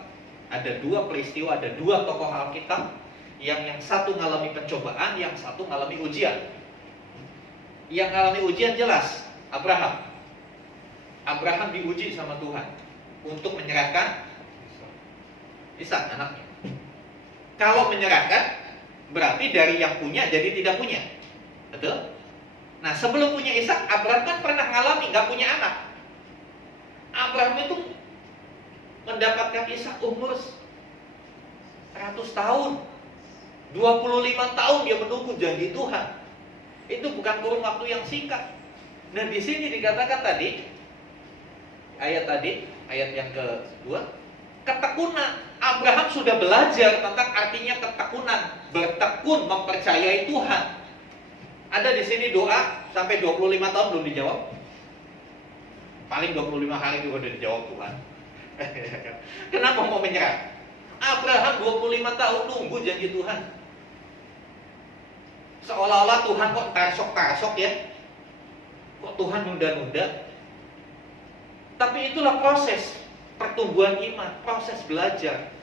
ada dua peristiwa, ada dua tokoh Alkitab yang satu ngalami pencobaan, yang satu ngalami ujian. Yang ngalami ujian jelas Abraham. Abraham diuji sama Tuhan untuk menyerahkan Ishak anaknya. Kalau menyerahkan berarti dari yang punya jadi tidak punya. Betul? Nah sebelum punya Ishak, Abraham kan pernah ngalami gak punya anak. Abraham itu mendapatkan Ishak umur 100 tahun, 25 tahun dia menunggu janji Tuhan. Itu bukan kurun waktu yang singkat. Nah di sini dikatakan tadi, ayat yang kedua, ketekunan. Abraham sudah belajar tentang artinya ketekunan, bertekun mempercayai Tuhan. Ada di sini doa sampai 25 tahun belum dijawab. Paling 25 hari juga udah dijawab Tuhan. Kenapa mau menyerah? Abraham 25 tahun nunggu janji Tuhan. Seolah-olah Tuhan kok tarsok ya. Kok Tuhan nunda-nunda? Tapi itulah proses pertumbuhan iman, proses belajar.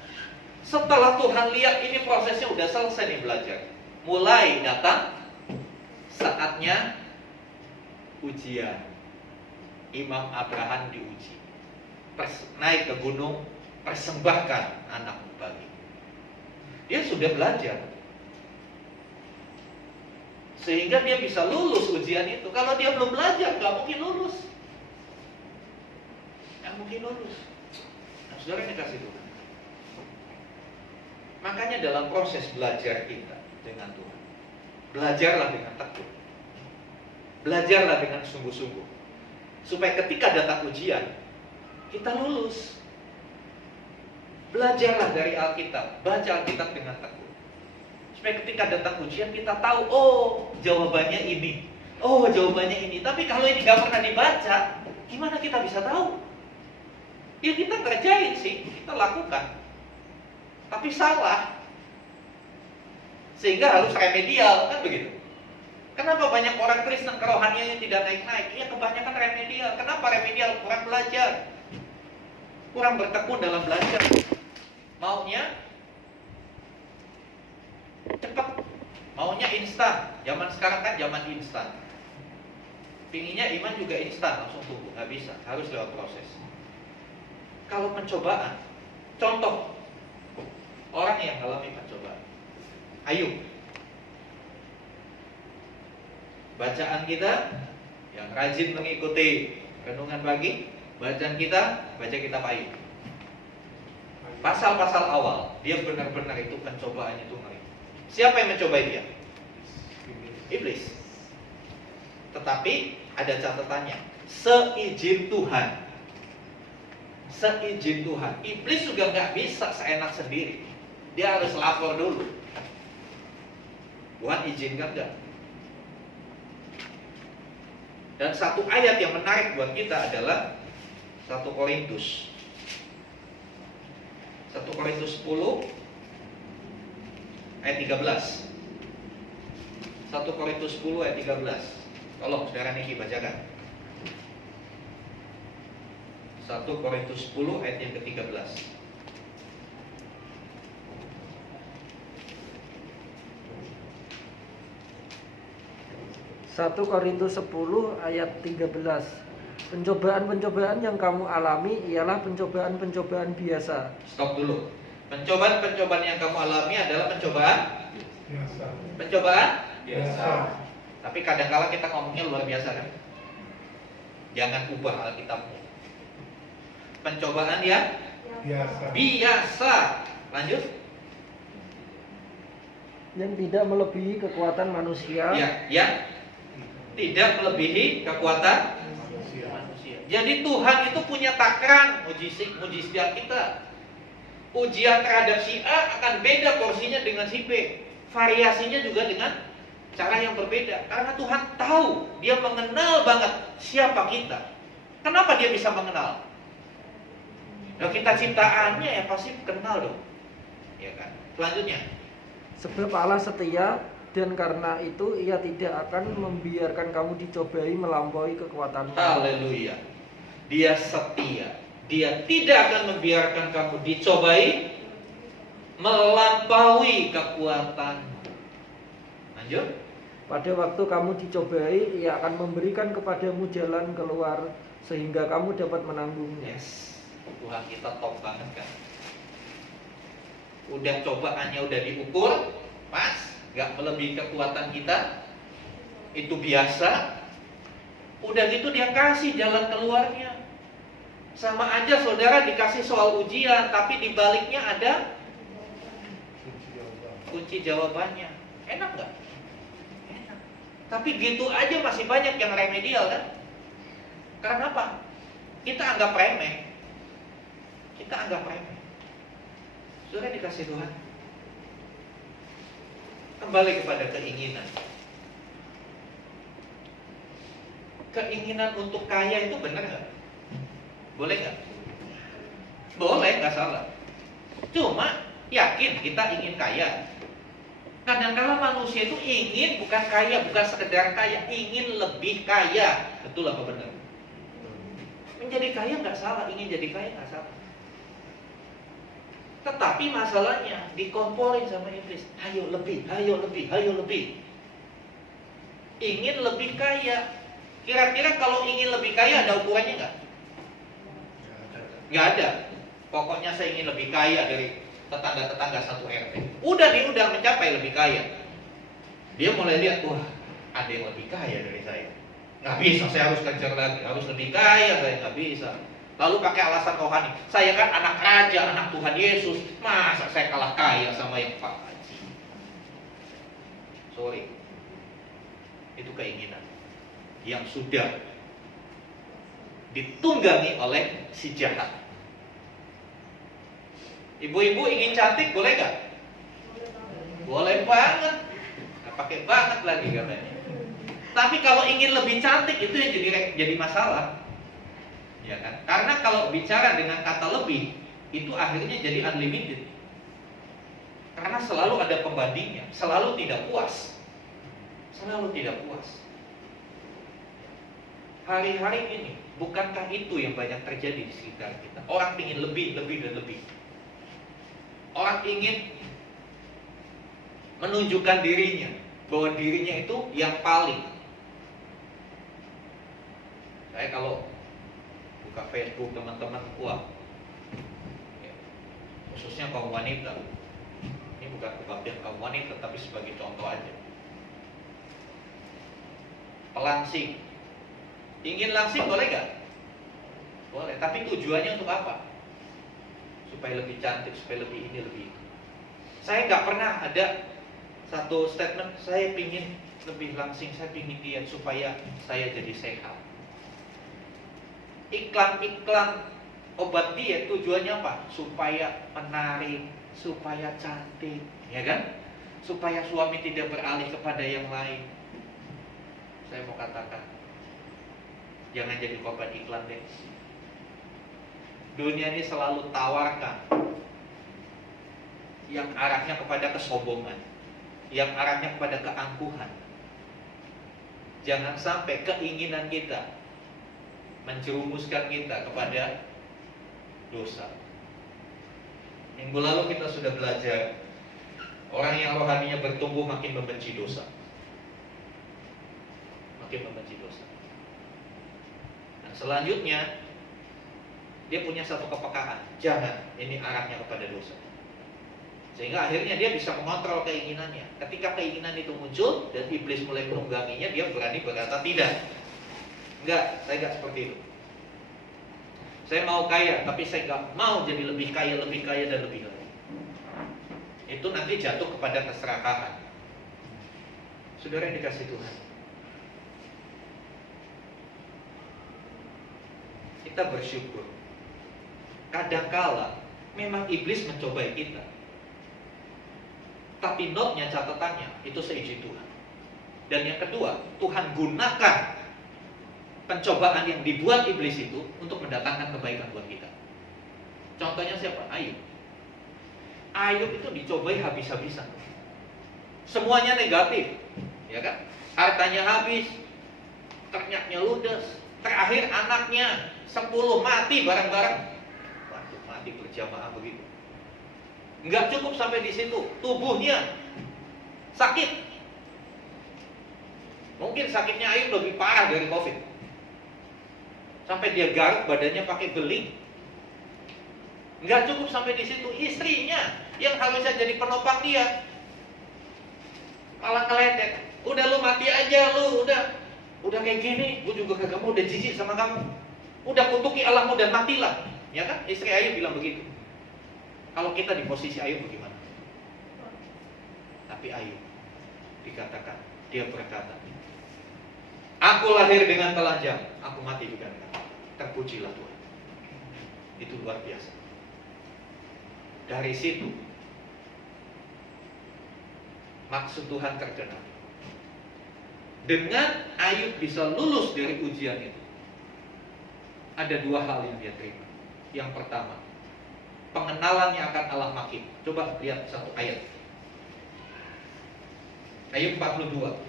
Setelah Tuhan lihat ini prosesnya udah selesai nih belajar, mulai datang saatnya ujian. Imam Abraham diuji, naik ke gunung, persembahkan anakmu bagi. Dia sudah belajar. sehingga dia bisa lulus ujian itu. Kalau dia belum belajar, nggak mungkin lulus. Nggak mungkin lulus. Nah, saudara dikasih Tuhan. Makanya dalam proses belajar kita dengan Tuhan, belajarlah dengan tekun. Belajarlah dengan sungguh-sungguh. Supaya ketika datang ujian, kita lulus. Belajarlah dari Alkitab, baca Alkitab dengan tekun. Supaya ketika datang ujian kita tahu, oh jawabannya ini, oh jawabannya ini. Tapi kalau ini gak pernah dibaca, gimana kita bisa tahu? Ya kita kerjain sih, kita lakukan, tapi salah. Sehingga harus remedial, kan begitu. Kenapa banyak orang Kristen kerohaniannya tidak naik-naik? Ya kebanyakan remedial. Kenapa remedial? Kurang belajar, kurang bertekun dalam belajar. Maunya cepat, maunya instan. Zaman sekarang kan zaman instan. Pinginnya iman juga instan, langsung tumbuh. Nggak bisa, harus lewat proses. Kalau pencobaan, contoh orang yang mengalami pencobaan, Ayub. Bacaan kita yang rajin mengikuti renungan pagi, bacaan kita baca kitab Ayub. Pasal-pasal awal, dia benar-benar itu pencobaan itu ngeri. Siapa yang mencobai dia? Iblis. Tetapi ada catatannya, seizin Tuhan. Seizin Tuhan. Iblis juga nggak bisa seenak sendiri. Dia harus lapor dulu. Tuhan izinkan nggak? Dan satu ayat yang menarik buat kita adalah 1 Korintus 10 ayat 13. 1 Korintus 10 ayat 13. Tolong saudara Niki bacakan. 1 Korintus 10 ayat yang ke-13. 1 Korintus 10 ayat 13. Pencobaan-pencobaan yang kamu alami ialah pencobaan-pencobaan biasa. Stop dulu. Pencobaan-pencobaan yang kamu alami adalah pencobaan Biasa. Pencobaan Biasa. Tapi kadang-kala kita ngomongnya luar biasa kan. Jangan ubah Alkitabmu. Pencobaan yang Biasa. biasa. Lanjut. Yang tidak melebihi kekuatan manusia. Ya, yang tidak melebihi kekuatan Manusia. manusia. Jadi Tuhan itu punya takaran uji setiap kita. Ujian terhadap si A akan beda porsinya dengan si B. Variasinya juga dengan cara yang berbeda. Karena Tuhan tahu, dia mengenal banget siapa kita. Kenapa dia bisa mengenal? Nah, kita ciptaannya ya pasti kenal dong. Ya kan? Selanjutnya. Sebab Allah setia, dan karena itu ia tidak akan membiarkan kamu dicobai melampaui kekuatanmu. Haleluya. Dia setia. Dia tidak akan membiarkan kamu dicobai melampaui kekuatanmu. Lanjut. Pada waktu kamu dicobai, ia akan memberikan kepadamu jalan keluar sehingga kamu dapat menanggungnya. Yes. Tuhan kita top banget kan. Udah cobaannya udah diukur, pas, gak melebihi kekuatan kita. Itu biasa. Udah gitu dia kasih jalan keluarnya. Sama aja saudara dikasih soal ujian, tapi di baliknya ada kunci jawabannya. Enak gak? Enak. Tapi gitu aja masih banyak yang remedial kan? Karena apa? Kita anggap remeh. Kita anggap remeh. Saudara dikasih Tuhan. Kembali kepada keinginan. Keinginan untuk kaya itu benar gak? Boleh nggak? Boleh, nggak salah. Cuma yakin kita ingin kaya. Kadang-kala manusia itu ingin bukan kaya, bukan sekedar kaya, ingin lebih kaya. Betul apa benar? Menjadi kaya nggak salah, ingin jadi kaya nggak salah. Tetapi masalahnya dikomporin sama iblis. Ayo lebih, ayo lebih, ayo lebih. Ingin lebih kaya. Kira-kira kalau ingin lebih kaya ada ukurannya nggak? Nggak ada. Pokoknya saya ingin lebih kaya dari tetangga-tetangga satu RT. Udah mencapai lebih kaya. Dia mulai lihat, wah ada yang lebih kaya dari saya. Nggak bisa, saya harus kejar lagi, harus lebih kaya, saya nggak bisa. Lalu pakai alasan rohani, saya kan anak raja, anak Tuhan Yesus, masa saya kalah kaya sama yang Pak Haji? Sorry, itu keinginan yang sudah ditunggangi oleh si jahat. Ibu-ibu ingin cantik, boleh nggak? Boleh banget, nggak pakai banget lagi katanya. Tapi kalau ingin lebih cantik itu yang jadi masalah. Ya kan? Karena kalau bicara dengan kata lebih, itu akhirnya jadi unlimited. Karena selalu ada pembandingnya, selalu tidak puas. Selalu tidak puas. Hari-hari ini, bukankah itu yang banyak terjadi di sekitar kita? Orang ingin lebih, lebih, dan lebih. Orang ingin menunjukkan dirinya, bahwa dirinya itu yang paling. Saya kalau buka Facebook teman-teman, wah, ya, khususnya kaum wanita. Ini bukan kebaktian kaum wanita, tapi sebagai contoh aja. Pelangsing, ingin langsing boleh nggak? Boleh, tapi tujuannya untuk apa? Supaya lebih cantik, supaya lebih ini, lebih itu. Saya nggak pernah ada satu statement, saya pingin lebih langsing, saya pingin diet supaya saya jadi sehat. Iklan-iklan obat diet tujuannya apa? Supaya menarik, supaya cantik, ya kan? Supaya suami tidak beralih kepada yang lain. Saya mau katakan, jangan jadi korban iklan deh. Dunia ini selalu tawarkan yang arahnya kepada kesombongan, yang arahnya kepada keangkuhan. Jangan sampai keinginan kita menjerumuskan kita kepada dosa. Minggu lalu kita sudah belajar, orang yang rohaninya bertumbuh makin membenci dosa. Makin membenci dosa. Dan selanjutnya, dia punya satu kepekaan, jangan, ini arahnya kepada dosa. Sehingga akhirnya dia bisa mengontrol keinginannya. Ketika keinginan itu muncul dan iblis mulai menungganginya, dia berani berkata tidak. Enggak, saya enggak seperti itu. Saya mau kaya, tapi saya enggak mau jadi lebih kaya, dan lebih kaya. Itu nanti jatuh kepada keserakahan. Saudara yang dikasih Tuhan, kita bersyukur. Kadangkala memang iblis mencobai kita, tapi notnya, catatannya, itu seizin Tuhan. Dan yang kedua, Tuhan gunakan pencobaan yang dibuat iblis itu untuk mendatangkan kebaikan buat kita. Contohnya siapa? Ayub. Ayub itu dicobai habis-habisan. Semuanya negatif, ya kan? Hartanya habis, ternaknya ludes, terakhir anaknya 10 mati bareng-bareng. Waduh, mati berjamaah begitu. Enggak cukup sampai di situ, tubuhnya sakit. Mungkin sakitnya Ayub lebih parah dari COVID. Sampai dia garuk badannya pakai beling. Enggak cukup sampai di situ, istrinya yang harusnya jadi penopang dia malah ngeledek. Udah lu mati aja lu, udah kayak gini, gue juga kagak mau, udah jijik sama kamu. Udah kutuki Allahmu dan matilah. Ya kan? Istri Ayub bilang begitu. Kalau kita di posisi Ayub bagaimana? Tapi Ayub dikatakan, dia berkata, aku lahir dengan telanjang, aku mati juga dengan telanjang. Terpujilah Tuhan. Itu luar biasa. Dari situ maksud Tuhan tergenapi. Dengan Ayub bisa lulus dari ujian itu, ada 2 hal yang dia terima. Yang pertama, pengenalannya akan Allah makin. Coba lihat satu ayat. Ayub 42.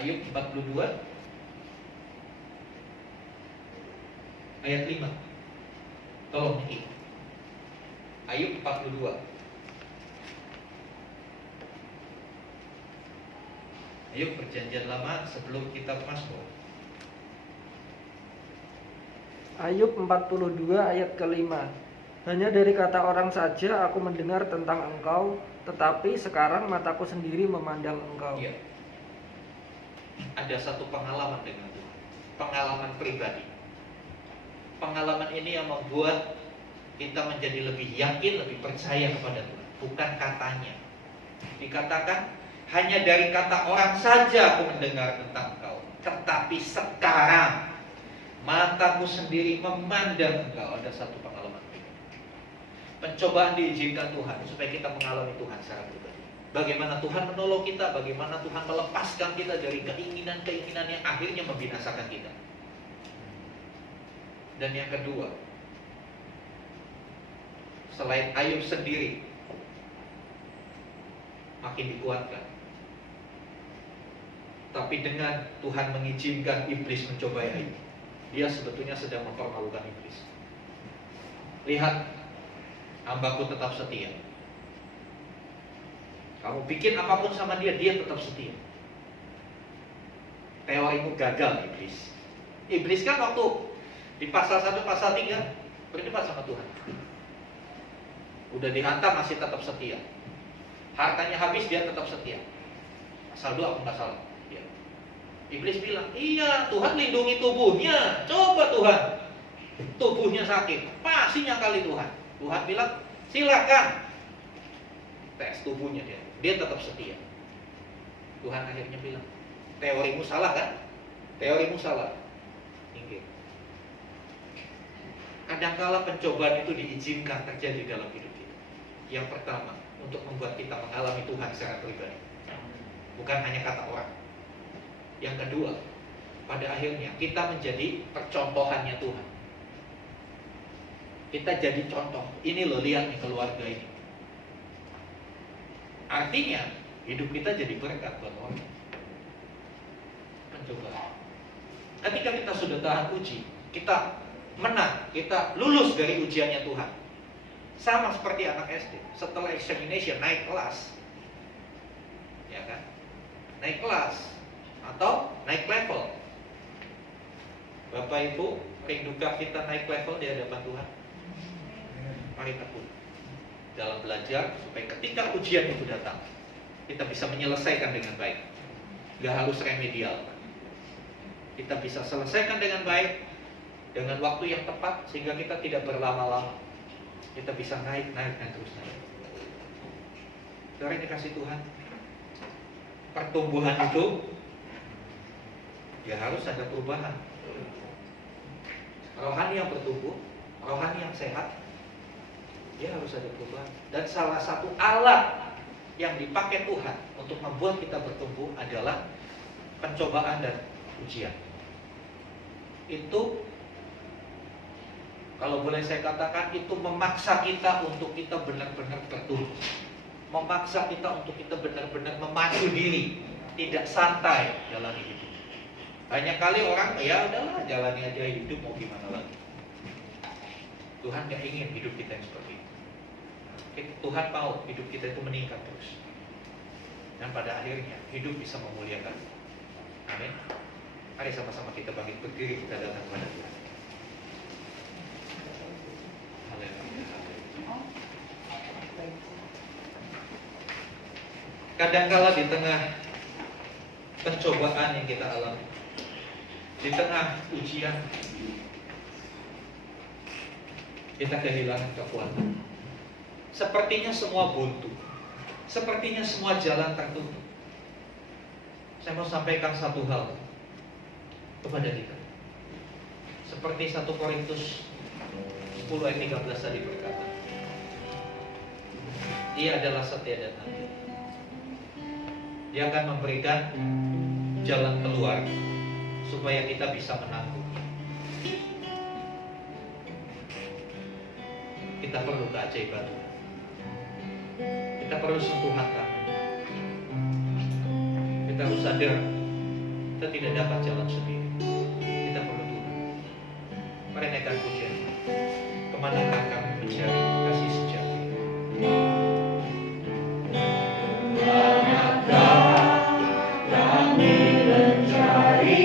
Ayub 42 ayat 5. Tolong ini. Ayub 42. Ayub perjanjian lama sebelum kitab Mazmur. Ayub 42 ayat ke-5. Hanya dari kata orang saja aku mendengar tentang engkau, tetapi sekarang mataku sendiri memandang engkau. Iya. Ada satu pengalaman dengan Tuhan, pengalaman pribadi. Pengalaman ini yang membuat kita menjadi lebih yakin, lebih percaya kepada Tuhan. Bukan katanya. Dikatakan, hanya dari kata orang saja aku mendengar tentang engkau, tetapi sekarang mataku sendiri memandang engkau. Ada satu pengalaman pribadi. Pencobaan diizinkan Tuhan supaya kita mengalami Tuhan secara pribadi. Bagaimana Tuhan menolong kita, bagaimana Tuhan melepaskan kita dari keinginan-keinginan yang akhirnya membinasakan kita. Dan yang kedua, selain Ayub sendiri makin dikuatkan, tapi dengan Tuhan mengizinkan iblis mencobai Ayub, dia sebetulnya sedang mempermalukan iblis. Lihat, hambaku tetap setia. Kamu bikin apapun sama dia, dia tetap setia. Teorimu gagal, iblis. Iblis kan waktu di pasal 1, pasal 3 berdebat sama Tuhan. Udah dihantam masih tetap setia. Hartanya habis dia tetap setia. Pasal 2 aku nggak salah. Ya. Iblis bilang, iya Tuhan lindungi tubuhnya. Coba Tuhan, tubuhnya sakit, pasti nyakali Tuhan. Tuhan bilang, silakan tes tubuhnya dia. Dia tetap setia. Tuhan akhirnya bilang, teorimu salah kan? Teorimu salah. Minggir. Kadangkala pencobaan itu diizinkan terjadi dalam hidup kita. Yang pertama, untuk membuat kita mengalami Tuhan secara pribadi, bukan hanya kata orang. Yang kedua, pada akhirnya kita menjadi percontohannya Tuhan. Kita jadi contoh. Ini loh, lihat nih keluarga ini. Artinya hidup kita jadi berkat buat orang. Pencobaan. Ketika kita sudah tahan uji, kita menang, kita lulus dari ujiannya Tuhan. Sama seperti anak SD, setelah examination naik kelas, ya kan? Naik kelas atau naik level. Bapak Ibu, rindukan kita naik level di hadapan Tuhan? Mari tekun dalam belajar supaya ketika ujian itu datang, kita bisa menyelesaikan dengan baik. Gak harus remedial. Kita bisa selesaikan dengan baik, dengan waktu yang tepat, sehingga kita tidak berlama-lama. Kita bisa naik dan terus naik. Saudara yang dikasih Tuhan, pertumbuhan itu ya harus ada perubahan. Rohani yang bertumbuh, rohani yang sehat, dia harus ada perubahan. Dan salah satu alat yang dipakai Tuhan untuk membuat kita bertumbuh adalah pencobaan dan ujian. Itu, kalau boleh saya katakan, itu memaksa kita untuk kita benar-benar bertumbuh. Memaksa kita untuk kita benar-benar memacu diri, tidak santai dalam hidup. Banyak kali orang, ya udahlah, jalani aja hidup, mau gimana lagi. Tuhan gak ingin hidup kita yang seperti itu. Tuhan mau hidup kita itu meningkat terus. Dan pada akhirnya, hidup bisa memuliakan. Amin. Mari sama-sama kita bangkit berdiri, kita datang kepada Tuhan. Kadangkala di tengah pencobaan yang kita alami, di tengah ujian, kita kehilangan kekuatan. Sepertinya semua buntu, sepertinya semua jalan tertutup. Saya mau sampaikan satu hal kepada kita. Seperti 1 Korintus 10 ayat 13 tadi berkata, Dia adalah setia dan adil. Dia akan memberikan jalan keluar supaya kita bisa menanggung. Kita perlu keajaiban Tuhan. Kita perlu sentuhan tangan. Kita harus sadar kita tidak dapat jalan sendiri. Kita perlu Tuhan. Mari naikkan pujian. Kemanakah kami mencari kasih sejati? Kami mencari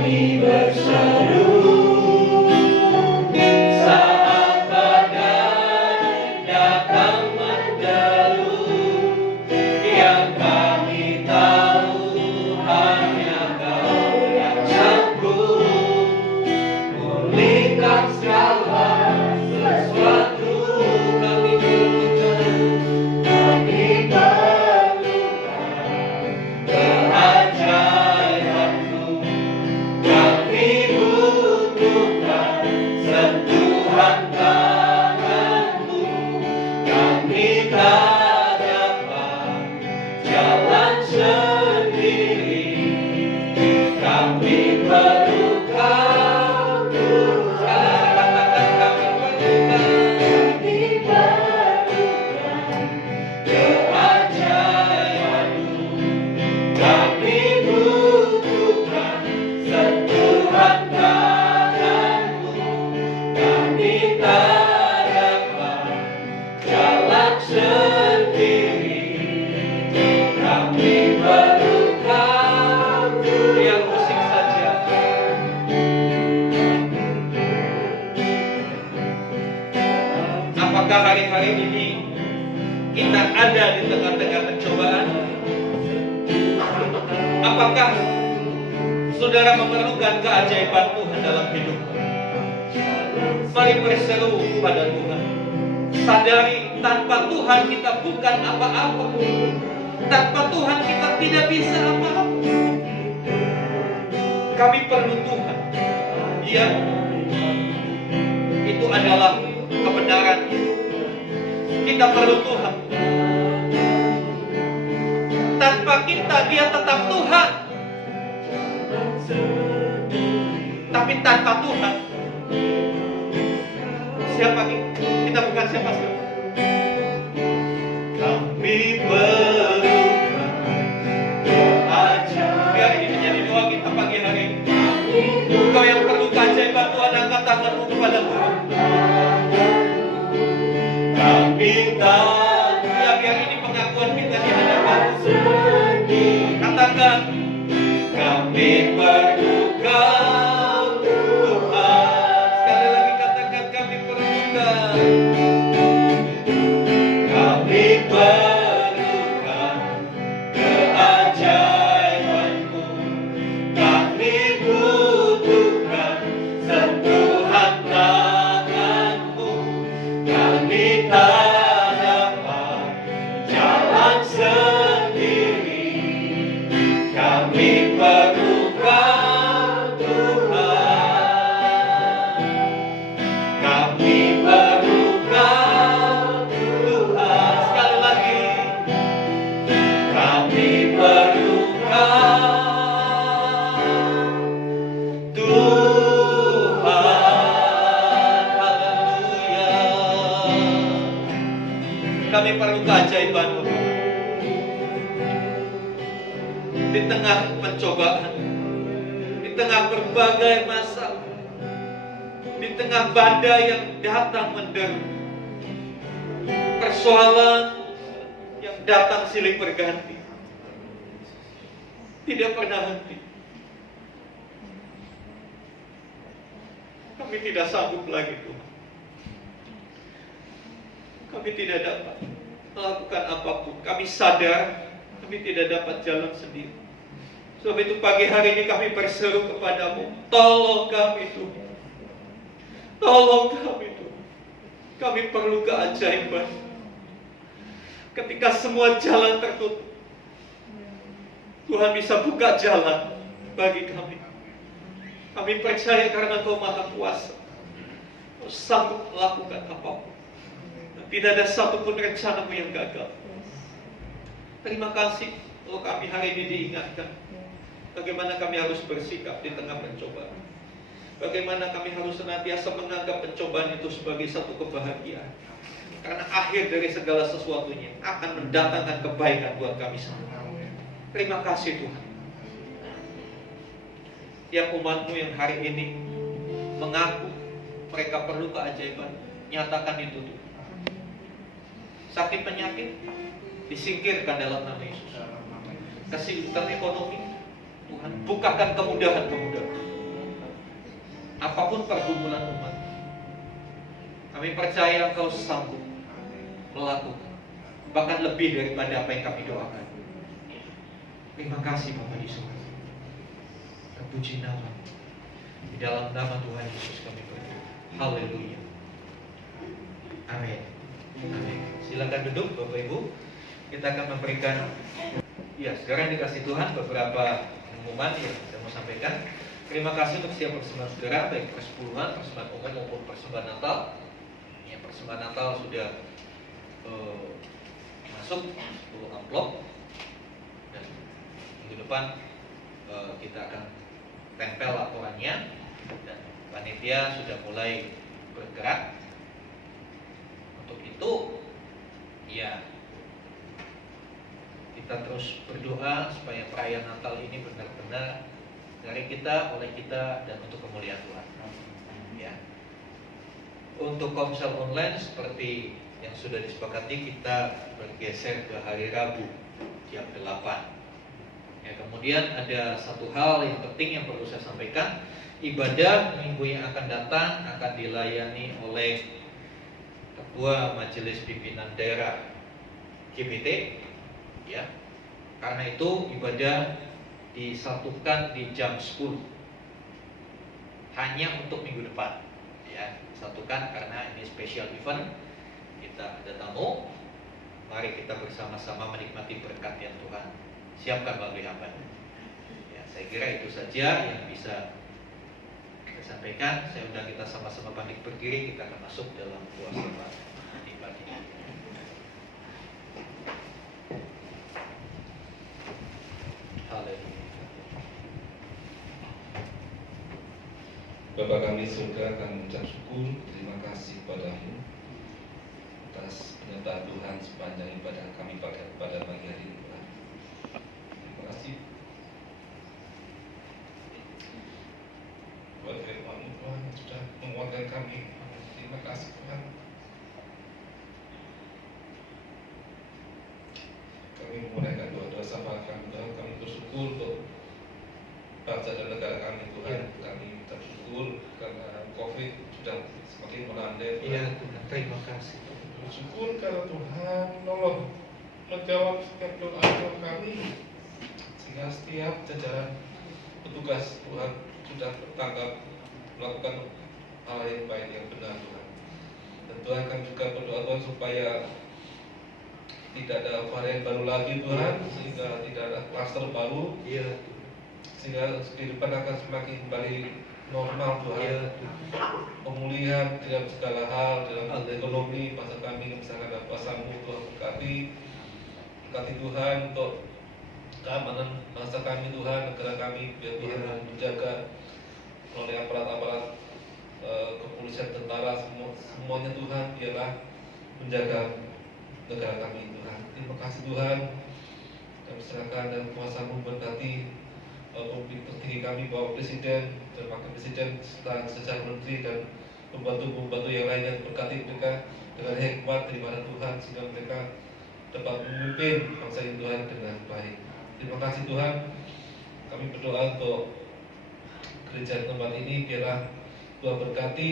kami berseru saat badai datang menderu, yang kami tahu hanya Kau yang sanggup pulihkan segala sesuatu. Kami butuhkan keajaiban-Mu, kami butuhkan sentuhan tangan-Mu. Kami tak dapat jalan sendiri, kami perlu Kau Tuhan. Kami perlukan keajaiban-Mu, kami butuhkan sentuhan tangan-Mu. Kami tak dapat jalan sendiri, kami perlu Kau. Yang musik saja. Apakah hari-hari ini kita ada di tengah-tengah pencobaan? Apakah saudara memerlukan keajaiban Tuhan dalam hidup? Mari berseru pada Tuhan. Sadari tanpa Tuhan kita bukan apa-apa. Tanpa Tuhan kita tidak bisa apa-apa. Kami perlu Tuhan. Ya, itu adalah kebenaran. Kita perlu Tuhan. Tanpa kita, Dia tetap Tuhan. Tapi tanpa Tuhan, siapa kita? Kita bukan siapa-siapa. Kami perlukan keajaiban. Biar ini menjadi doa kita pagi hari ini. Engkau yang perlu keajaiban Tuhan, angkat tanganmu kepada Tuhan. Kami tak, ya biar ini pengakuan kita di hadapan. Katakan, kami perlu Kau Tuhan. Sekali lagi katakan, kami perlu Kau. Kami perlukan keajaiban-Mu, kami butuhkan sentuhan tangan-Mu. Kami tak dapat jalan sendiri, kami perlu Kau Tuhan. Kami perlu Kau Tuhan. Sekali lagi, kami perlu Kau Tuhan. Haleluya. Kami perlu keajaiban-Mu di tengah pencobaan, di tengah berbagai masalah, di tengah badai yang datang menderu, persoalan yang datang silih berganti, tidak pernah henti. Kami tidak sanggup lagi, Tuhan. Kami tidak dapat melakukan apapun. Kami sadar kami tidak dapat jalan sendiri. Sebab itu pagi hari ini kami berseru kepadamu, tolong kami Tuhan. Tolong kami Tuhan. Kami perlu keajaiban. Ketika semua jalan tertutup, Tuhan bisa buka jalan bagi kami. Kami percaya karena Kau Maha Kuasa, Kau sanggup melakukan apapun. Tidak ada satupun rencana-Mu yang gagal. Terima kasih kalau kami hari ini diingatkan bagaimana kami harus bersikap di tengah pencobaan. Bagaimana kami harus senantiasa menganggap pencobaan itu sebagai satu kebahagiaan. Karena akhir dari segala sesuatunya akan mendatangkan kebaikan buat kami semua. Terima kasih Tuhan. Tiap umat-Mu yang hari ini mengaku mereka perlu keajaiban, nyatakan itu Tuhan. Sakit penyakit disingkirkan dalam nama Yesus. Kesulitan ekonomi, Tuhan bukakan kemudahan-kemudahan. apapun pergumulan umat. Kami percaya Engkau sanggup melakukan, bahkan lebih daripada apa yang kami doakan. Terima kasih Bapa di surga. Terpuji nama. Di dalam nama Tuhan Yesus kami berdoa. Haleluya. Amin. Amin. Silakan duduk Bapak Ibu. Kita akan memberikan, ya sekarang dikasih Tuhan beberapa pengumuman yang saya mau sampaikan. Terima kasih untuk setiap persembahan saudara, baik persepuluhan, persembahan umum maupun persembahan Natal. Ya, persembahan Natal sudah masuk 10 amplop, dan minggu depan kita akan tempel laporannya, dan panitia sudah mulai bergerak. Untuk itu, ya kita terus berdoa supaya perayaan Natal ini benar-benar dari kita, oleh kita, dan untuk kemuliaan Tuhan. Ya. Untuk komsel online seperti yang sudah disepakati, kita bergeser ke hari Rabu jam 8. Ya, kemudian ada satu hal yang penting yang perlu saya sampaikan. Ibadah minggu yang akan datang akan dilayani oleh Ketua Majelis Pimpinan Daerah GBT. Ya. Karena itu ibadah disatukan di jam 10 hanya untuk minggu depan. Ya, satukan karena ini special event. Kita ada tamu. Mari kita bersama-sama menikmati berkat yang Tuhan siapkan melalui hamba-Nya. Ya, saya kira itu saja yang bisa saya sampaikan. Saya undang kita sama-sama bangkit berdiri. Kita akan masuk dalam puasa pagi ini. Haleluya. Bapa kami surga, kami mengucap syukur, terima kasih padamu atas penyertaan Tuhan sepanjang ibadah kami pada pagi hari ini. Terima kasih buat firman Tuhan yang sudah menguatkan kami. Terima kasih Tuhan. Kami memulaikan doa-doa sama kami, Tuhan. Kami bersyukur untuk bangsa dan negara kami, Tuhan. Kami bersyukur karena COVID sudah semakin melandai, Tuhan. Iya, Tuhan. Terima kasih. Bersyukur karena Tuhan Allah menjawab setiap doa kami, sehingga setiap jajaran petugas Tuhan sudah tertangkap melakukan hal yang baik, yang benar, Tuhan. Dan Tuhan, kami juga berdoa Tuhan supaya tidak ada varian baru lagi, Tuhan, sehingga tidak ada klaster baru, Iya, sehingga kehidupan akan semakin kembali normal, Tuhan. iya. Pemulihan dalam segala hal, dalam ekonomi, bangsa kami, misalkan ada kuasa-Mu, Tuhan berkati Tuhan untuk keamanan bangsa kami, Tuhan, negara kami, biar Tuhan menjaga oleh aparat-aparat kepolisian, tentara, semuanya Tuhan, biarlah menjaga negara kami, Tuhan. Terima kasih Tuhan. Kami serahkan dan kuasa-Mu berkati pemimpin tertinggi kami, Bapak Presiden dan Wakil Presiden serta jajaran menteri dan pembantu-pembantu yang lainnya, berkati mereka dengan hikmat daripada Tuhan, sehingga mereka dapat memimpin bangsa ini, Tuhan, dengan baik. Terima kasih Tuhan. Kami berdoa untuk gereja tempat ini, biarlah Tuhan berkati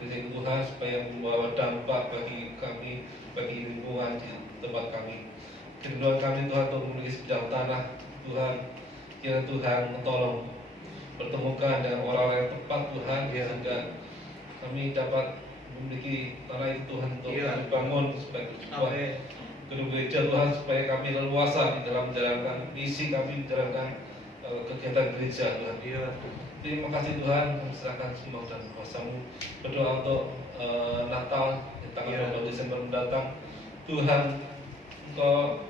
gereja Tuhan supaya membawa dampak bagi kami, bagi lingkungan di tempat kami. Kerinduan kami Tuhan untuk memiliki sebidang tanah, Tuhan. Kiranya Tuhan menolong pertemukan dengan orang-orang yang tepat, Tuhan, sehingga kami dapat memiliki tanah itu, Tuhan, untuk kami bangun sebagai sebuah gedung gereja, Tuhan, supaya kami leluasa di dalam menjalankan misi kami, menjalankan kegiatan gereja, Tuhan. Terima kasih Tuhan, kami serahkan semua dan kuasa-Mu. Berdoa untuk Natal di tanggal 2 Desember mendatang, Tuhan, Engkau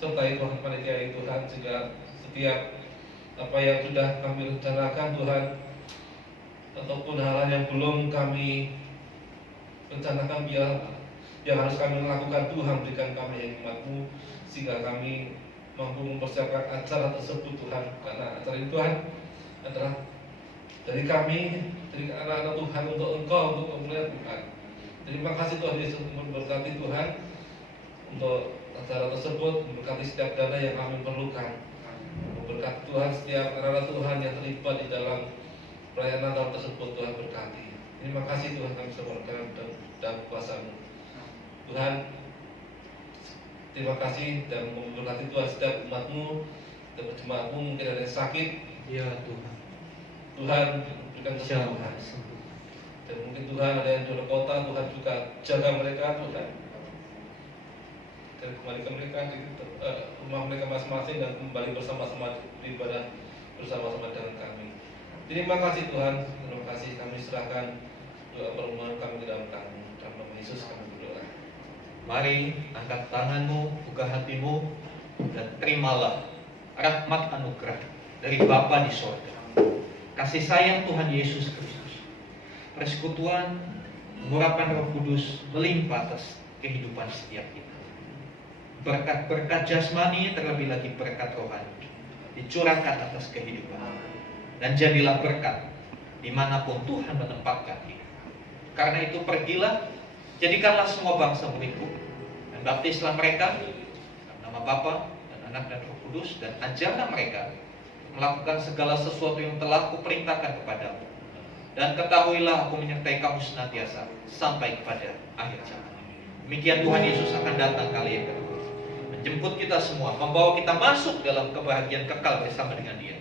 sertai Tuhan panitia Tuhan, sehingga setiap apa yang sudah kami rencanakan, Tuhan, ataupun hal-hal yang belum kami rencanakan, biar yang harus kami lakukan, Tuhan berikan kami hikmat-Mu, sehingga kami mampu mempersiapkan acara tersebut, Tuhan. Karena acara itu, Tuhan, adalah dari kami, dari anak-anak Tuhan, untuk Engkau, untuk kemuliaan Tuhan. Terima kasih Tuhan Yesus, memberkati Tuhan untuk acara tersebut, memberkati setiap dana yang kami perlukan, memberkati Tuhan setiap anak-anak Tuhan yang terlibat di dalam perayaan Natal tersebut Tuhan berkati. Terima kasih Tuhan kami serahkan dan kuasa-Mu. Tuhan, terima kasih dan memberkati Tuhan setiap umat-Mu, setiap jemaat-Mu mungkin ada yang sakit. Ya Tuhan. Tuhan berikan kesembuhan. Dan mungkin Tuhan ada yang di luar kota, Tuhan juga jaga mereka, Tuhan. Dan kembalikan mereka di rumah mereka masing-masing dan kembali bersama-sama beribadah bersama-sama dengan kami. Terima kasih Tuhan, terima kasih kami serahkan doa permohonan kami ke dalam Tangan-Mu. Dalam nama Yesus kami berdoa. Mari angkat tanganmu, buka hatimu, dan terimalah rahmat anugerah dari Bapa di sorga. Kasih sayang Tuhan Yesus Kristus, persekutuan, mengurapan Roh Kudus melimpah atas kehidupan setiap kita. Berkat-berkat jasmani, terlebih lagi berkat rohani, dicurahkan atas kehidupan. Dan jadilah berkat dimanapun Tuhan menempatkan kita. Karena itu pergilah, jadikanlah semua bangsa muridku, dan baptislah mereka dalam nama Bapa dan Anak dan Roh Kudus, dan ajarlah mereka melakukan segala sesuatu yang telah kuperintahkan kepadamu. Dan ketahuilah aku menyertai kamu senantiasa sampai kepada akhir zaman. Demikian Tuhan Yesus akan datang kali yang kedua, menjemput kita semua, membawa kita masuk dalam kebahagiaan kekal bersama dengan Dia.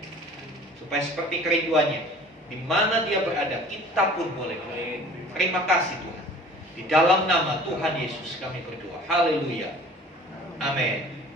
Supaya seperti kerinduannya, di mana Dia berada, kita pun boleh berada. Terima kasih Tuhan. Di dalam nama Tuhan Yesus kami berdoa. Haleluya. Amin.